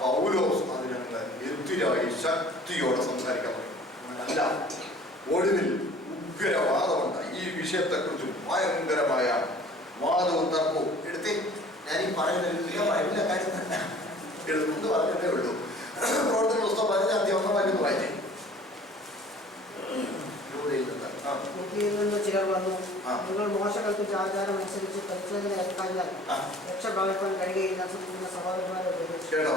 പൗലോസ് അതിനങ്ങ് എതിരായി ശക്തിയോടെ സംസാരിക്കാൻ തുടങ്ങി. അല്ല, ഒടുവിൽ ഉഗ്രവാദമുണ്ടായി. ഈ വിഷയത്തെക്കുറിച്ച് ഭയങ്കരമായ വാദവും തർക്കവും എടുത്ത് ഞാൻ ഈ പറയുന്ന എല്ലാ കാര്യം തന്നെ എടുത്തുകൊണ്ട് പറഞ്ഞതേ ഉള്ളൂ. പ്രവർത്തന പുസ്തകം 15-ാം അധ്യായം വായിക്കുന്നു. വായിച്ചേ. ചിലർ വന്നു, നിങ്ങൾ മോശ കൽപ്പിച്ച ആചാരം അനുസരിച്ച് പരിശോധന ഏർക്കാഞ്ഞാൽ രക്ഷപ്രാപിക്കാൻ കഴിയുകയില്ല സഹോദരന്മാരെ കേട്ടോ.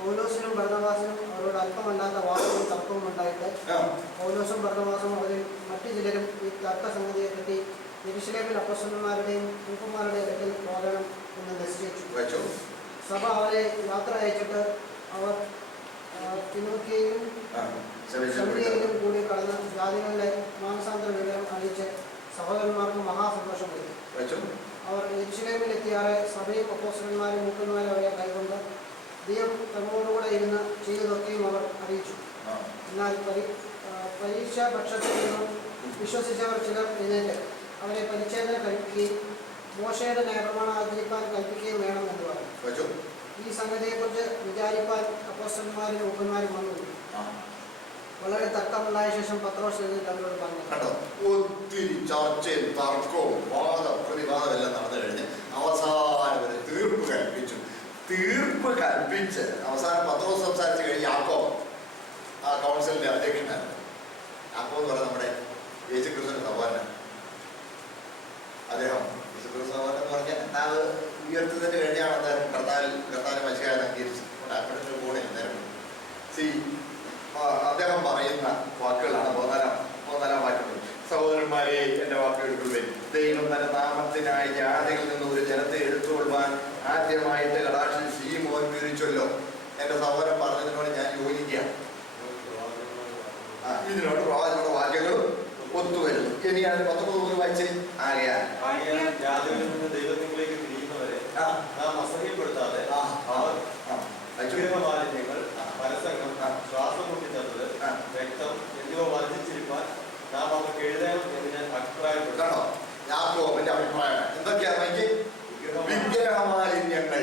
പൗലോസിനും ഭരണവാസനും അവരോട് അല്പമല്ലാത്ത വാദവും തർക്കവും ഉണ്ടായിട്ട് പൗലോസും ഭരണവാസും അവരിൽ മറ്റു ചിലരും ഈ തർക്കസംഗതിയെ പറ്റി യെരൂശലേമിൽ അപ്പോസ്തലന്മാരുടെയും മൂപ്പന്മാരുടെയും ഇടയിൽ പോകണം എന്ന് നിശ്ചയിച്ചു. സഭ അവരെ യാത്ര അയച്ചിട്ട് അവർ തിമോത്തിയെയും ശമരിയയിലും കൂടി കടന്ന് ജാതികളിലെ മാനസാന്തര വിവരം അറിയിച്ച് സഹോദരന്മാർക്ക് മഹാസന്തോഷം കൊടുത്തു. അവർ യെരൂശലേമിൽ എത്തിയാറെ സഭയും അപ്പോസ്തലന്മാരും മൂപ്പന്മാരും അവരെ കൈകൊണ്ട് ദൈവം തങ്ങളോടുകൂടെ ഇരുന്ന് ചെയ്തതൊക്കെയും അവർ അറിയിച്ചു. എന്നാൽ പരീക്ഷാ പക്ഷത്തിൽ നിന്നും വിശ്വസിച്ചവർ ചിലർ എഴുന്നേറ്റ് അവരെ പരിച്ഛേദന കഴിക്കുകയും മോശയുടെ ന്യായപ്രമാണം ആചരിക്കാൻ കൽപ്പിക്കുകയും വേണം എന്ന് പറഞ്ഞു. ഈ സംഗതിയെക്കുറിച്ച് വിചാരിപ്പാൻ അപ്പോസ്തലന്മാരും മൂപ്പന്മാരും വന്നു. വളരെ തർക്കമുണ്ടായ ശേഷം പത്രോസ് അവരോട് പറഞ്ഞു. ഒത്തിരി ചർച്ചയും തർക്കവും വാദപ്രതിവാദം എല്ലാം നടന്നു കഴിഞ്ഞ് അവസാനം വരെ തീർപ്പ് കൽപ്പിച്ച് അവസാനം പത്രോസ് സംസാരിച്ച് കഴിഞ്ഞ് യാക്കോബ് ആ കൗൺസിലിന്റെ അധ്യക്ഷനായിരുന്നു. യാക്കോബ് എന്ന് പറഞ്ഞാൽ നമ്മുടെ യേശുക്രിസ്തുവിന്റെ സഹോദരൻ. അദ്ദേഹം യേശുക്രിസ്തു സഹോദരൻ എന്ന് പറഞ്ഞാൽ കർത്താവ് ഉയർത്തുന്നതിന് കഴിഞ്ഞാണ് അദ്ദേഹം കർത്താവിനെ മനുഷ്യരായി അംഗീകരിച്ചത്. അപ്പോഴത്തെ കൂടെ നേരം അദ്ദേഹം പറയുന്ന വാക്കുകളാണ് 14-ാം വാക്യം. സഹോദരന്മാരെ, എന്റെ വാക്കുകൾ കേൾക്കുവിൻ. ദൈവം തന്റെ നാമത്തിനായി ജാതികളിൽ നിന്ന് ഒരു ജനത്തെ എടുത്തുകൊള്ളുവാൻ ആദ്യമായിട്ട് കടാക്ഷിൽ ശീമോൻ വിവരിച്ചല്ലോ. എന്റെ സഹോദരൻ പറഞ്ഞതിനോട് ഞാൻ യോജിക്കാം. ഇതിനോട് പ്രവാചകരുടെ വാക്യങ്ങളും ഒത്തുവരുന്നു. ഇനി ഞാൻ 19 വായിച്ചേ. ആകയാൽ ദൈവത്തിലേക്ക് തിരിയുന്നവരെ നാം അസഹ്യപ്പെടുത്താതെ മാലിന്യങ്ങൾ, പരസംഗം, ശ്വാസം മുട്ടിച്ചത്, രക്തം എന്നിവ വർദ്ധിച്ചിരിക്കാൻ നാം അവർക്ക് എഴുതണം എന്ന് ഞാൻ അഭിപ്രായപ്പെട്ടു. യാക്കോബിന്റെ അഭിപ്രായം എന്തൊക്കെയാണ്? വിഗ്രഹമാലിന്യങ്ങൾ,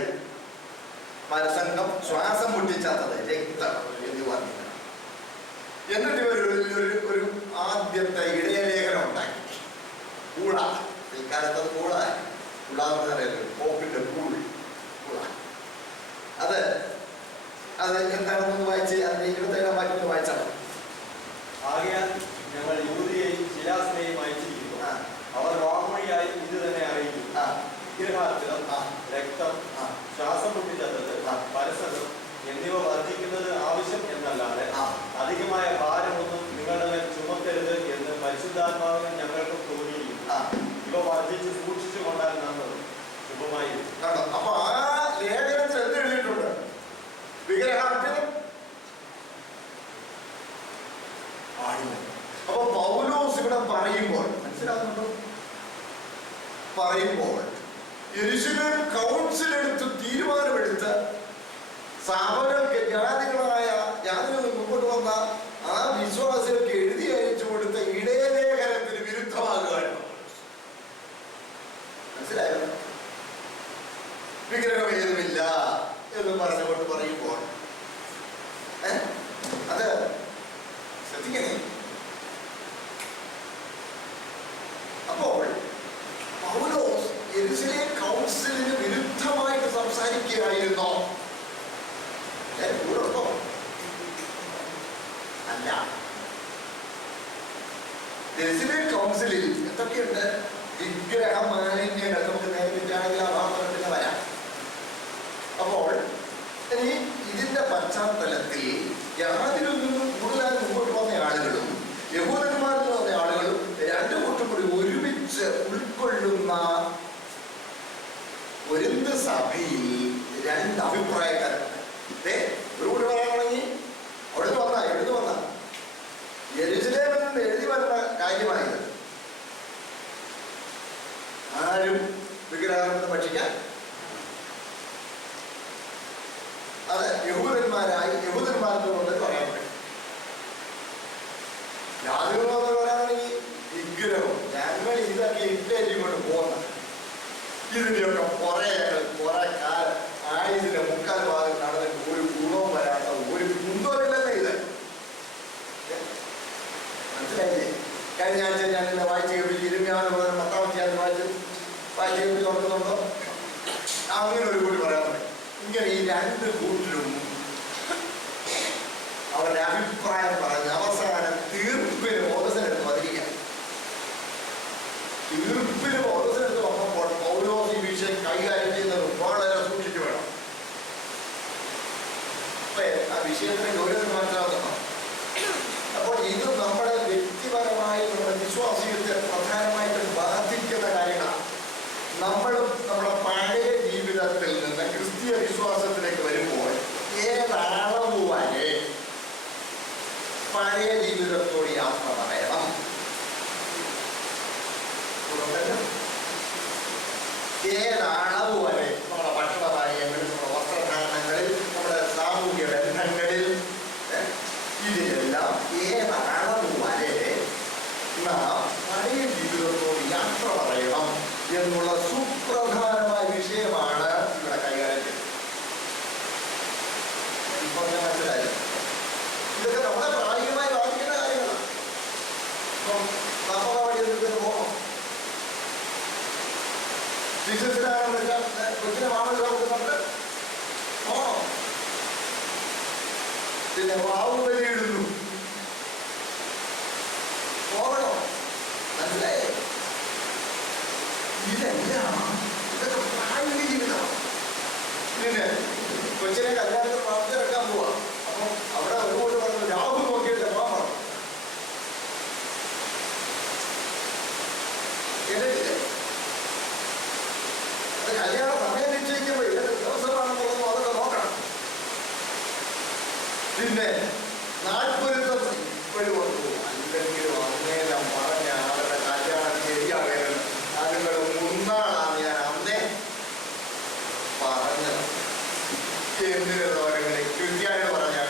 പരസംഗം, ശ്വാസം മുട്ടിച്ചത്, രക്തം എന്നിവ. എന്നിട്ട് ഒരു ആദ്യത്തെ ഇടയലേഖനം ഉണ്ടാക്കി. കൂടാ കാലത്ത് അത് കൂളായി. കൂളാന്ന് പറഞ്ഞാൽ പോപ്പിന്റെ കൂൾ. അത് എന്താണെന്ന് വായിച്ച് അതിന്റെ 27-ാം വാക്യം വായിച്ചാൽ ആകയാൽ ഞങ്ങൾ യൂദയെയും ശിലാസിനെയും അയച്ചിരിക്കുന്നു. അവർ വാമൊഴിയായി ഇത് തന്നെ അറിയിക്കും. വിഗ്രഹാർപ്പിതം, രക്തം, ശ്വാസം മുട്ടിച്ചത്, പരസംഗം എന്നിവ വർദ്ധിക്കുന്നത് ആവശ്യം എന്നല്ലാതെ അധികമായ ഭാരമൊന്നും നിങ്ങളുടെ മേൽ ചുമത്തരുത് എന്ന് പരിശുദ്ധാത്മാവിന് ഞങ്ങൾക്ക് തോന്നിയിരിക്കും. ഇവ വർദ്ധിച്ച് സൂക്ഷിച്ചു കൊണ്ടാൽ നന്നത് ശുഭമായിരിക്കും. അപ്പൊ ആ ലേഖനത്തിൽ എന്ത് എഴുതിയിട്ടുണ്ട്? വിഗ്രഹാർപ്പിതം പാടില്ല. അപ്പൊ പൗലോസ് ഇവിടെ പറയുമ്പോൾ മനസ്സിലാകുന്നുണ്ടോ? പറയുമ്പോൾ യെരൂശലേം കൗൺസിൽ എടുത്ത് തീരുമാനമെടുത്ത് സഭകൾക്ക് ജാതികൾ മുമ്പോട്ട് വന്ന ആ വിശ്വാസികൾക്ക് എഴുതി അയച്ചു കൊടുത്ത ഇടയലേഖനത്തിന് വിരുദ്ധമാകുകയാണ്. മനസ്സിലായോ? വിഗ്രഹഭേദമില്ല എന്ന് പറഞ്ഞുകൊണ്ട് പറയുമ്പോൾ അത് ശ്രദ്ധിക്കണേ. അപ്പോൾ പൗലോസ് യെരൂശലേം കൗൺസിലിന് വിരുദ്ധമായിട്ട് സംസാരിക്കുകയായിരുന്നോ? കൂടോ? അല്ല. യെരൂശലേം കൗൺസിലിൽ എന്തൊക്കെയുണ്ട്? വിഗ്രഹ മാലിന്യങ്ങൾ നമുക്ക് നേരിട്ടാണെങ്കിൽ ആ ഭാഗത്തിന് വരാം. അപ്പോൾ ഇനി ഇതിന്റെ പശ്ചാത്തലത്തിൽ യാതൊരു കൂടുതലായി മുമ്പോട്ട് വന്ന ആളുകളും യഹൂദന്മാരിൽ വന്ന ആളുകളും രണ്ടു കൂട്ടം കൂടി ഒരുമിച്ച് ഉൾക്കൊള്ളുന്ന ഒരു സഭയിൽ രണ്ട് അഭിപ്രായക്കാരുണ്ട്. ഒരു കൂടി പറയാനാണെങ്കിൽ എഴുതി വന്ന യെരൂശലേമിൽ നിന്ന് എഴുതി വരുന്ന കാര്യമായത് ആരും വിഗ്രഹം ഭക്ഷിക്കാൻ അത് യഹൂദന്മാരുടെ പറയാൻ പറ്റും. യാതൊരു പറയാനാണെങ്കിൽ വിഗ്രഹം ഞങ്ങൾ ഇതൊക്കെ ഇട്ടേറ്റി കൊണ്ട് പോകുന്ന ഇതിന്റെയൊക്കെ കുറെ കാലം ആയുസിന്റെ 3/4 ഭാഗം നടന്നിട്ട് ഒരു ഗുണവും വരാത്ത ഒരു കുന്തമില്ലല്ലേ ഇത്. മനസ്സിലായില്ലേ? കഴിഞ്ഞ ആഴ്ച ഞാൻ ഇന്ന് വായിച്ചു കേൾപ്പിച്ചു. 10-ാം അധ്യായം വായിച്ചു കേൾപ്പിച്ച് നോക്കുന്നുണ്ടോ? അങ്ങനെ ഒരു കൂടി പറയാൻ പറ്റും. ഇങ്ങനെ ഈ രണ്ട് കൂട്ടരും അവരുടെ അഭിപ്രായം പറഞ്ഞ് അവസാനം തീർപ്പിന് പൗലോസിനെടുത്ത് വന്നിരിക്കാം. തീർപ്പിന് പൗലോസിനെടുത്ത് വന്നപ്പോൾ പൗലോസ് ഈ വിഷയം കൈകാര്യം ചെയ്യുന്നത് വളരെ സൂക്ഷിച്ചു വേണം. അപ്പൊ ആ വിഷയത്തിന് ഗൗരവം മനസ്സിലാക്കുന്നു. അപ്പോൾ ഇത് നമ്മുടെ വ്യക്തിപരമായി നമ്മുടെ വിശ്വാസികത്തെ പ്രധാനമായിട്ടും ബാധിക്കുന്ന കാര്യങ്ങളാണ്. നമ്മളും നമ്മുടെ പഴയ ജീവിതത്തിൽ നിന്ന് ക്രിസ്തീയ വിശ്വാസത്തിലേക്ക് വരുമ്പോൾ ഏതളവ് വരെ പഴയ ജീവിതത്തോട് യാത്ര പറയണം. ഏതളവ് വരെ നമ്മുടെ ഭക്ഷണപാനീയങ്ങളിൽ, നമ്മുടെ വസ്ത്രധാരണങ്ങളിൽ, നമ്മുടെ സാമൂഹ്യ ബന്ധങ്ങളിൽ, ഇതിലെല്ലാം ഏതളവ് വരെ നാം പഴയ ജീവിതത്തോട് യാത്ര പറയണം എന്നുള്ള സുപ്രധാനമായ വിഷയമാണ് ഇവിടെ കൈകാര്യം ചെയ്യുന്നത്. മനസ്സിലായി? ഇതൊക്കെ നമ്മളെ പ്രായോഗികമായി ബാധിക്കുന്ന കാര്യങ്ങളാണ്. നമ്മൾ വഴി എന്തെങ്കിലും പോകണം. ശിശുസിനാണെന്ന് വെച്ചാൽ കൊച്ചിനെ മാമല കൊടുക്കുന്നുണ്ട്, പോകണം. പിന്നെ വാവ് ബലിയിടുന്നു, പോകണം. മനസ്സിലായേ? ഇതൊക്കെ പ്രായോഗിക ജീവിതമാണ്. പിന്നെ കൊച്ചിനെ കല്യാണത്തിൽ പ്രാപ്തിയിറക്കാൻ പോവാ. അപ്പം അവിടെ ഒരുപാട് പറഞ്ഞു രാഹു നോക്കിയിട്ട് പോകാൻ പറഞ്ഞു. കേട്ടിട്ടില്ലേ? അത് കല്യാണ സമയം നിശ്ചയിക്കുമ്പോൾ ഇതൊക്കെ ദിവസമാണെന്നുള്ളതും അതൊക്കെ നോക്കണം. പിന്നെ നാൽപ്പൊരുത്തം ഇപ്പോഴും വന്നു. അല്ലെങ്കിലും അന്നേരം പറഞ്ഞ അവരുടെ കല്യാണം ശരിയാകരുത്, അതുങ്ങൾ മുന്നാളാണ് ഞാൻ അന്നേ പറഞ്ഞത്. എന്തിനോരങ്ങനെ കൃത്യമായിട്ട് പറഞ്ഞാൽ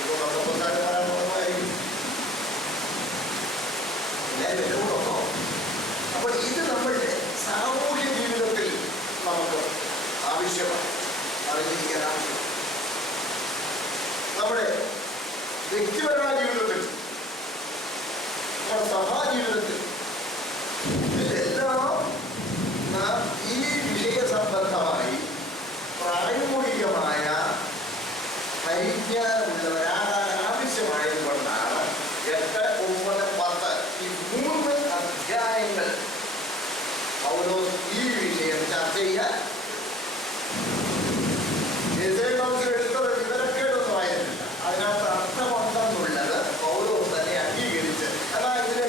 ഇപ്പൊ പത്തൊമ്പതാറ് പറയാൻ തുടങ്ങുമായിരിക്കും. എല്ലാവരും കൂടൊന്നോ? അപ്പോൾ ഇത് നമ്മളുടെ സാമൂഹ്യ ജീവിതത്തിൽ നമുക്ക് ആവശ്യമാണ്, അറിഞ്ഞിരിക്കാൻ ആവശ്യം. പൗലോസ് ഈ വിഷയം ചർച്ച ചെയ്യാൻ കൗൺസിൽ എടുത്തത് വിവരക്കേടൊന്നും ആയിരുന്നില്ല. അതിനകത്ത് അർത്ഥമുണ്ടെന്നുള്ളത് പൗലോസ് തന്നെ അംഗീകരിച്ച്, എന്നാൽ ഇതിന്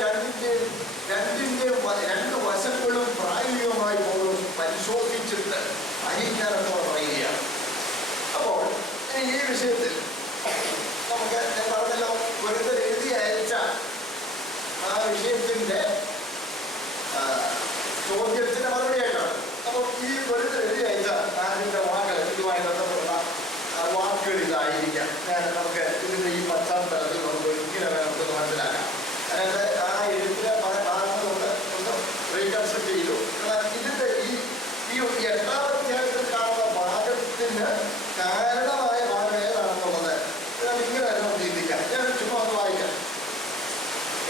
രണ്ട് വശങ്ങളും പ്രായോഗികമായി പൗലോസ് പരിശോധിച്ചിട്ട് അംഗീകാരത്തോടെ പറയുകയാണ്. അപ്പോൾ ഈ വിഷയത്തിൽ നമുക്ക് ഞാൻ പറഞ്ഞല്ലോ, ഒരുത്തർ എഴുതി അയച്ച ആ വിഷയത്തിന്റെ ചോദ്യത്തിന് മറുപടിയായിട്ടാണ്. അപ്പോൾ ഈ ഒരുത്തർ എഴുതി അയച്ച ആദ്യത്തെ വാക്കുകൾ ഇതുമായി ബന്ധപ്പെട്ട വാക്കുകൾ ഇതായിരിക്കാം. നമുക്ക് ഇതിന്റെ ഈ പശ്ചാത്തലത്തിൽ നമുക്ക് ഇങ്ങനെ നമുക്ക് മനസ്സിലാക്കാം. അതായത് ആ എഴുത്തിലെ പല ഭാഗങ്ങളുണ്ട് ഒന്ന് റീകൺസ്ട്രക്ട് ചെയ്തു. എന്നാൽ ഇതിന്റെ ഈ 8ാം അധ്യായത്തിൽ കാണുന്ന ഭാഗത്തിന് കാരണമായ ഭാഗം ഏതാണെന്നുള്ളത് ഇങ്ങനെ തന്നെ ചിന്തിക്കാം. ഞാൻ ചുമ്മാ ഒന്ന് വായിക്കാം.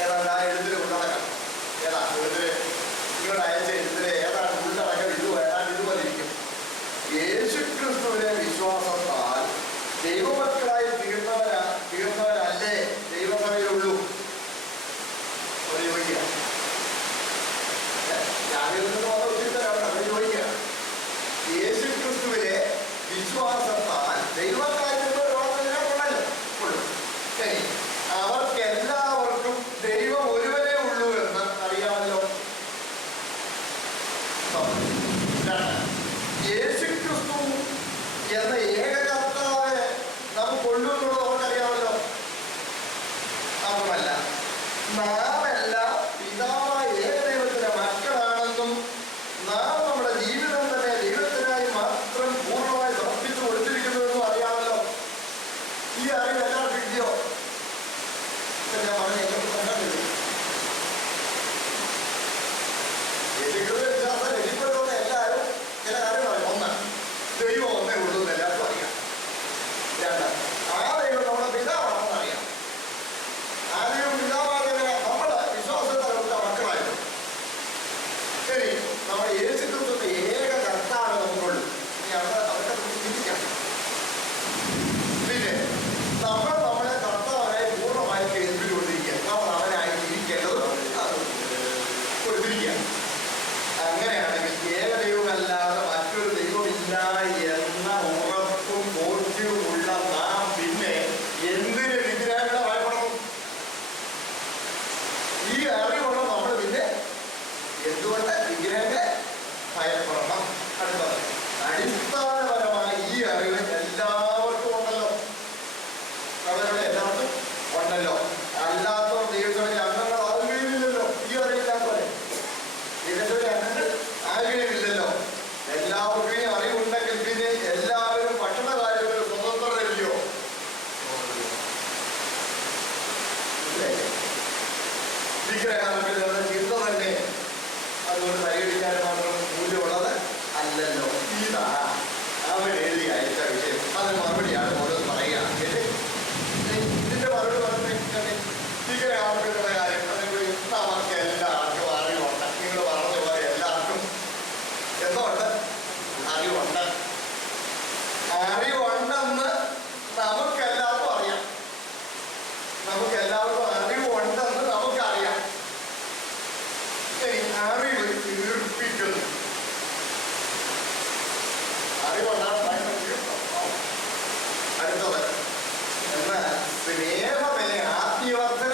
ഏതാണ്ട് ആ എഴുത്തിന് ഉള്ളടക്കം ഏതാണ് എഴുത്തിന് നിങ്ങളുടെ അയച്ച എഴുത്തിന് ഏതാണ് ഉള്ളടക്കം ഇതുപോലിരിക്കും. യേശുക്രിസ്തുവിനെ വിശ്വാസത്താൽ ദൈവമക്കളായി തീർന്നവരല്ലേ ദൈവസഭയിലുള്ളൂ. അവർ ചോദിക്കുക, അവർ ചോദിക്കുക, യേശുക്രിസ്തുവിനെ വിശ്വാസത്താൽ ദൈവമക്കളായി തീർന്നവരുള്ളല്ലോ. ശരി, അവർക്കെല്ലാവർക്കും ദൈവം ഒരുവനേ ഉള്ളൂ എന്ന് അറിയാമല്ലോ. യേശുക്രിസ്തു എന്ന ഏകകർത്താവെ നമുക്കുള്ളൂ എന്നുള്ളത് നമുക്കറിയാമല്ലോ. അതുമല്ല, നാമെല്ലാം പിതാവായ ഏകദൈവത്തിന്റെ മക്കളാണെന്നും നാം നമ്മുടെ ജീവിതം തന്നെ ദൈവത്തിനായി മാത്രം പൂർണ്ണമായി സമർപ്പിച്ചു കൊടുത്തിരിക്കുന്നുവെന്നും അറിയാമല്ലോ. ഈ അറിവ് എല്ലാവർക്കും കിട്ടിയോ? ഞാൻ പറഞ്ഞ വിശ്വാസം രക്ഷിപ്പെടുന്ന എല്ലാവരും ചില കാര്യം പറയും. ഒന്ന്, ദൈവം ഒന്നേ ഉള്ളൂ എന്ന് എല്ലാവർക്കും അറിയാം. രണ്ട്, ആ ദൈവം നമ്മുടെ പിതാവാണെന്ന് അറിയാം. ആ ദൈവം പിതാവാണ് നമ്മുടെ വിശ്വാസത്തിലുള്ള മക്കളായിരുന്നു. ശരി, നമ്മുടെ യേശുക്രിസ്തുവിന്റെ ഏക കർത്താവ് നമുക്കുള്ളൂ. അവരുടെ ചിന്തിക്കാം. പിന്നെ നമ്മളെ കർത്താവായി പൂർണ്ണമായി കേൾപ്പിച്ചുകൊണ്ടിരിക്കുക. നമ്മൾ അവനായി ജീവിക്കേണ്ടത് കൊടുത്തിരിക്കുക. അങ്ങനെയാണെങ്കിൽ ഏകദൈവമല്ലാതെ മറ്റൊരു ദൈവമില്ല എന്ന ഉറപ്പും ബോധ്യവുമുള്ള നാം പിന്നെ എന്തിന് വിഗ്രഹങ്ങളെ ഭയപ്പെടണം? ഈ അറിവുള്ള നമ്മൾ പിന്നെ എന്തുകൊണ്ട് വിഗ്രഹങ്ങളെ ഭയപ്പെടണം? അടുത്തത്, അടിസ്ഥാനപരമായി ഈ അറിവ് എല്ലാവർക്കും ഉണ്ടല്ലോ. അവരുടെ എല്ലാവർക്കും ഉണ്ടല്ലോ. അല്ലാത്തവർ ദൈവസഭയിൽ അംഗങ്ങൾ ആകുകയുമില്ലല്ലോ. ഈ അറിവില്ലാത്തവരെ ദൈവസഭയിൽ അംഗങ്ങൾ ആകുകയുമില്ലല്ലോ. എല്ലാവർക്കും ഈ അറിവുണ്ടെങ്കിൽ പിന്നെ എല്ലാവരും ഭക്ഷണ കാര്യത്തിൽ സ്വതന്ത്രരല്ലോ. വിഗ്രഹാർപ്പിത ചിന്ത തന്നെ അതുകൊണ്ട് പരിഗണിക്കാൻ മാത്രം മൂല്യമുള്ളത് അല്ലല്ലോ. ഇതാ അവൻ എഴുതി അയച്ച വിഷയം. അതിന് മറുപടിയാണ് ഓരോ പറയുക. ഇതിന്റെ മറുപടി പറഞ്ഞിട്ട് വിഗ്രഹാർപ്പിതയുടെ കാര്യം നമുക്ക് എല്ലാവർക്കും അറിവുണ്ട്. നിങ്ങൾ പറഞ്ഞ പോലെ എല്ലാവർക്കും എന്തുണ്ട്? അറിവുണ്ട്. അറിവുണ്ടെന്ന് നമുക്കെല്ലാവർക്കും അറിയാം. നമുക്കെല്ലാവർക്കും അറിവുണ്ടെന്ന് നമുക്കറിയാം. അറിവ് തീർപ്പിക്കുന്നു. അറിവുണ്ടാകും. അടുത്തത്, എന്നാൽ സ്നേഹമേ ആത്മീയവർദ്ധന.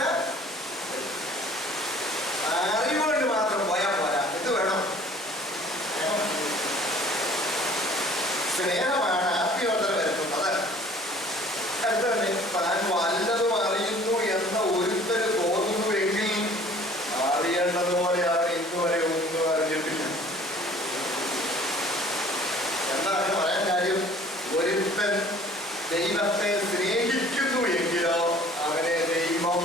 അറിവുകൊണ്ട് മാത്രം പോയാൽ പോരാ. ഇത് വേണം. സ്നേഹമാണ് ആത്മീയവർദ്ധന വരുത്തുന്നത്. അടുത്തത്, താൻ വല്ലതും അറിയുന്നു എന്ന ഒരുത്തര് തോന്നുന്നുവെങ്കിൽ അറിയേണ്ടതുപോലെ അവർ ഇന്നുവരെ ഒന്നും അറിഞ്ഞിട്ടില്ല. എന്താണ് പറയാൻ കാര്യം? ഒരുത്തൻ ദൈവത്തെ സ്നേഹിക്കുന്നു എങ്കിലോ അവനെ ദൈവം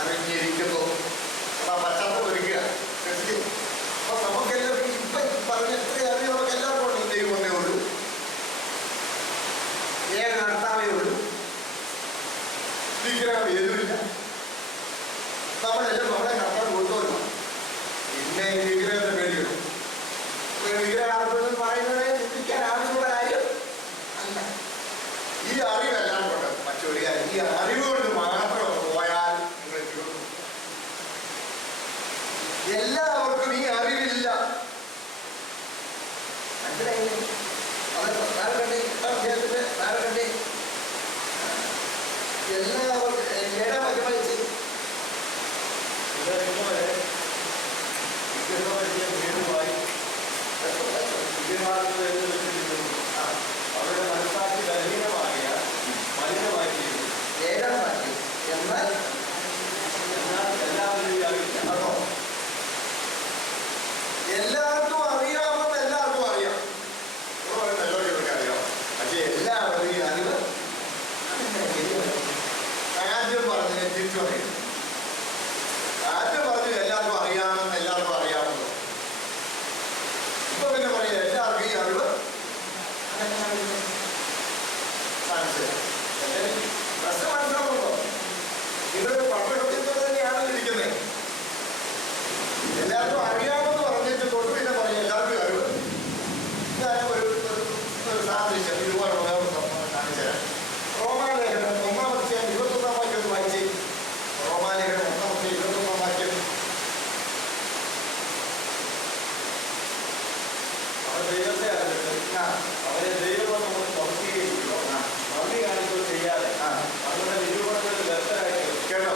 അറിഞ്ഞിരിക്കുന്നു. പശ്ചാത്തലം ഒരുക്കുക. അപ്പൊ നമുക്കെല്ലാവർക്കും ഇപ്പൊ പറഞ്ഞ എത്ര അറിവ് നമുക്ക് എല്ലാവർക്കും ഉണ്ട്. ദൈവമേ ഉള്ളൂ, ഏക കർത്താവേ ഉള്ളൂ, വിഗ്രഹം ഏതുമില്ല. നമ്മളെല്ലാം നമ്മളെ കർത്താവ് കൊണ്ടുവരണം. പിന്നെ ഈ വിഗ്രഹത്തെ പേടിക്കണം. വിഗ്രഹാർപ്പണം പറയുന്നത് ചിന്തിക്കാൻ ആവശ്യമുള്ള കാര്യം അല്ല. ഈ അറിവെല്ലാം എല്ലാവർക്കും 7-ാം വാക്യം വായിച്ച്. അവരുടെ മനസ്സാക്ഷി ബലഹീനമാകിയ മലിനമാക്കിയിരുന്നു. 7-ാം വാക്യം. എന്നാൽ എല്ലാവരും വ്യാപിച്ചു. അതോ എല്ലാവർക്കും അറിയാമെന്ന് എല്ലാവർക്കും അറിയാം. എല്ലാവർക്കും അറിയാം. പക്ഷെ എല്ലാവരും ഈ അറിവ് ആദ്യം പറഞ്ഞു തിരിച്ചു പറയും. ആദ്യം പറഞ്ഞു എല്ലാവർക്കും അറിയാമെന്ന് എല്ലാവർക്കും അറിയാമെന്ന്. ഇപ്പൊ പിന്നെ പറയാം എല്ലാവർക്കും ഈ അറിവ് പ്രശ്നം മനസ്സിലാവുന്നുണ്ടോ? ഇതൊരു പട്ടണത്തിൽ തന്നെയാണ് ഇരിക്കുന്നത്. എല്ലാവർക്കും അറിയാമെന്ന് പറഞ്ഞിട്ട് തൊട്ട് പിന്നെ പറയാം എല്ലാവർക്കും അറിവ്. ഞാൻ ഒരു സാദൃശ്യം ഇതുപോലെ കാണിച്ചു തരാം. റോമാലേഖനം 1-ാം അധ്യായം 21-ാം വാക്യം വായിച്ച്. റോമാലേഖനം 1-ാം അധ്യായം 21-ാം വാക്യം. അവർ ദൈവത്തെ അറിഞ്ഞിട്ട് അവരെ ദൈവം നമ്മൾ പ്രവർത്തിക്കുകയോ നന്ദി കാണിക്കുകയോ ചെയ്യാതെ അവരുടെ നിരൂപണത്തിൽ വ്യക്തരായി കേട്ടോ?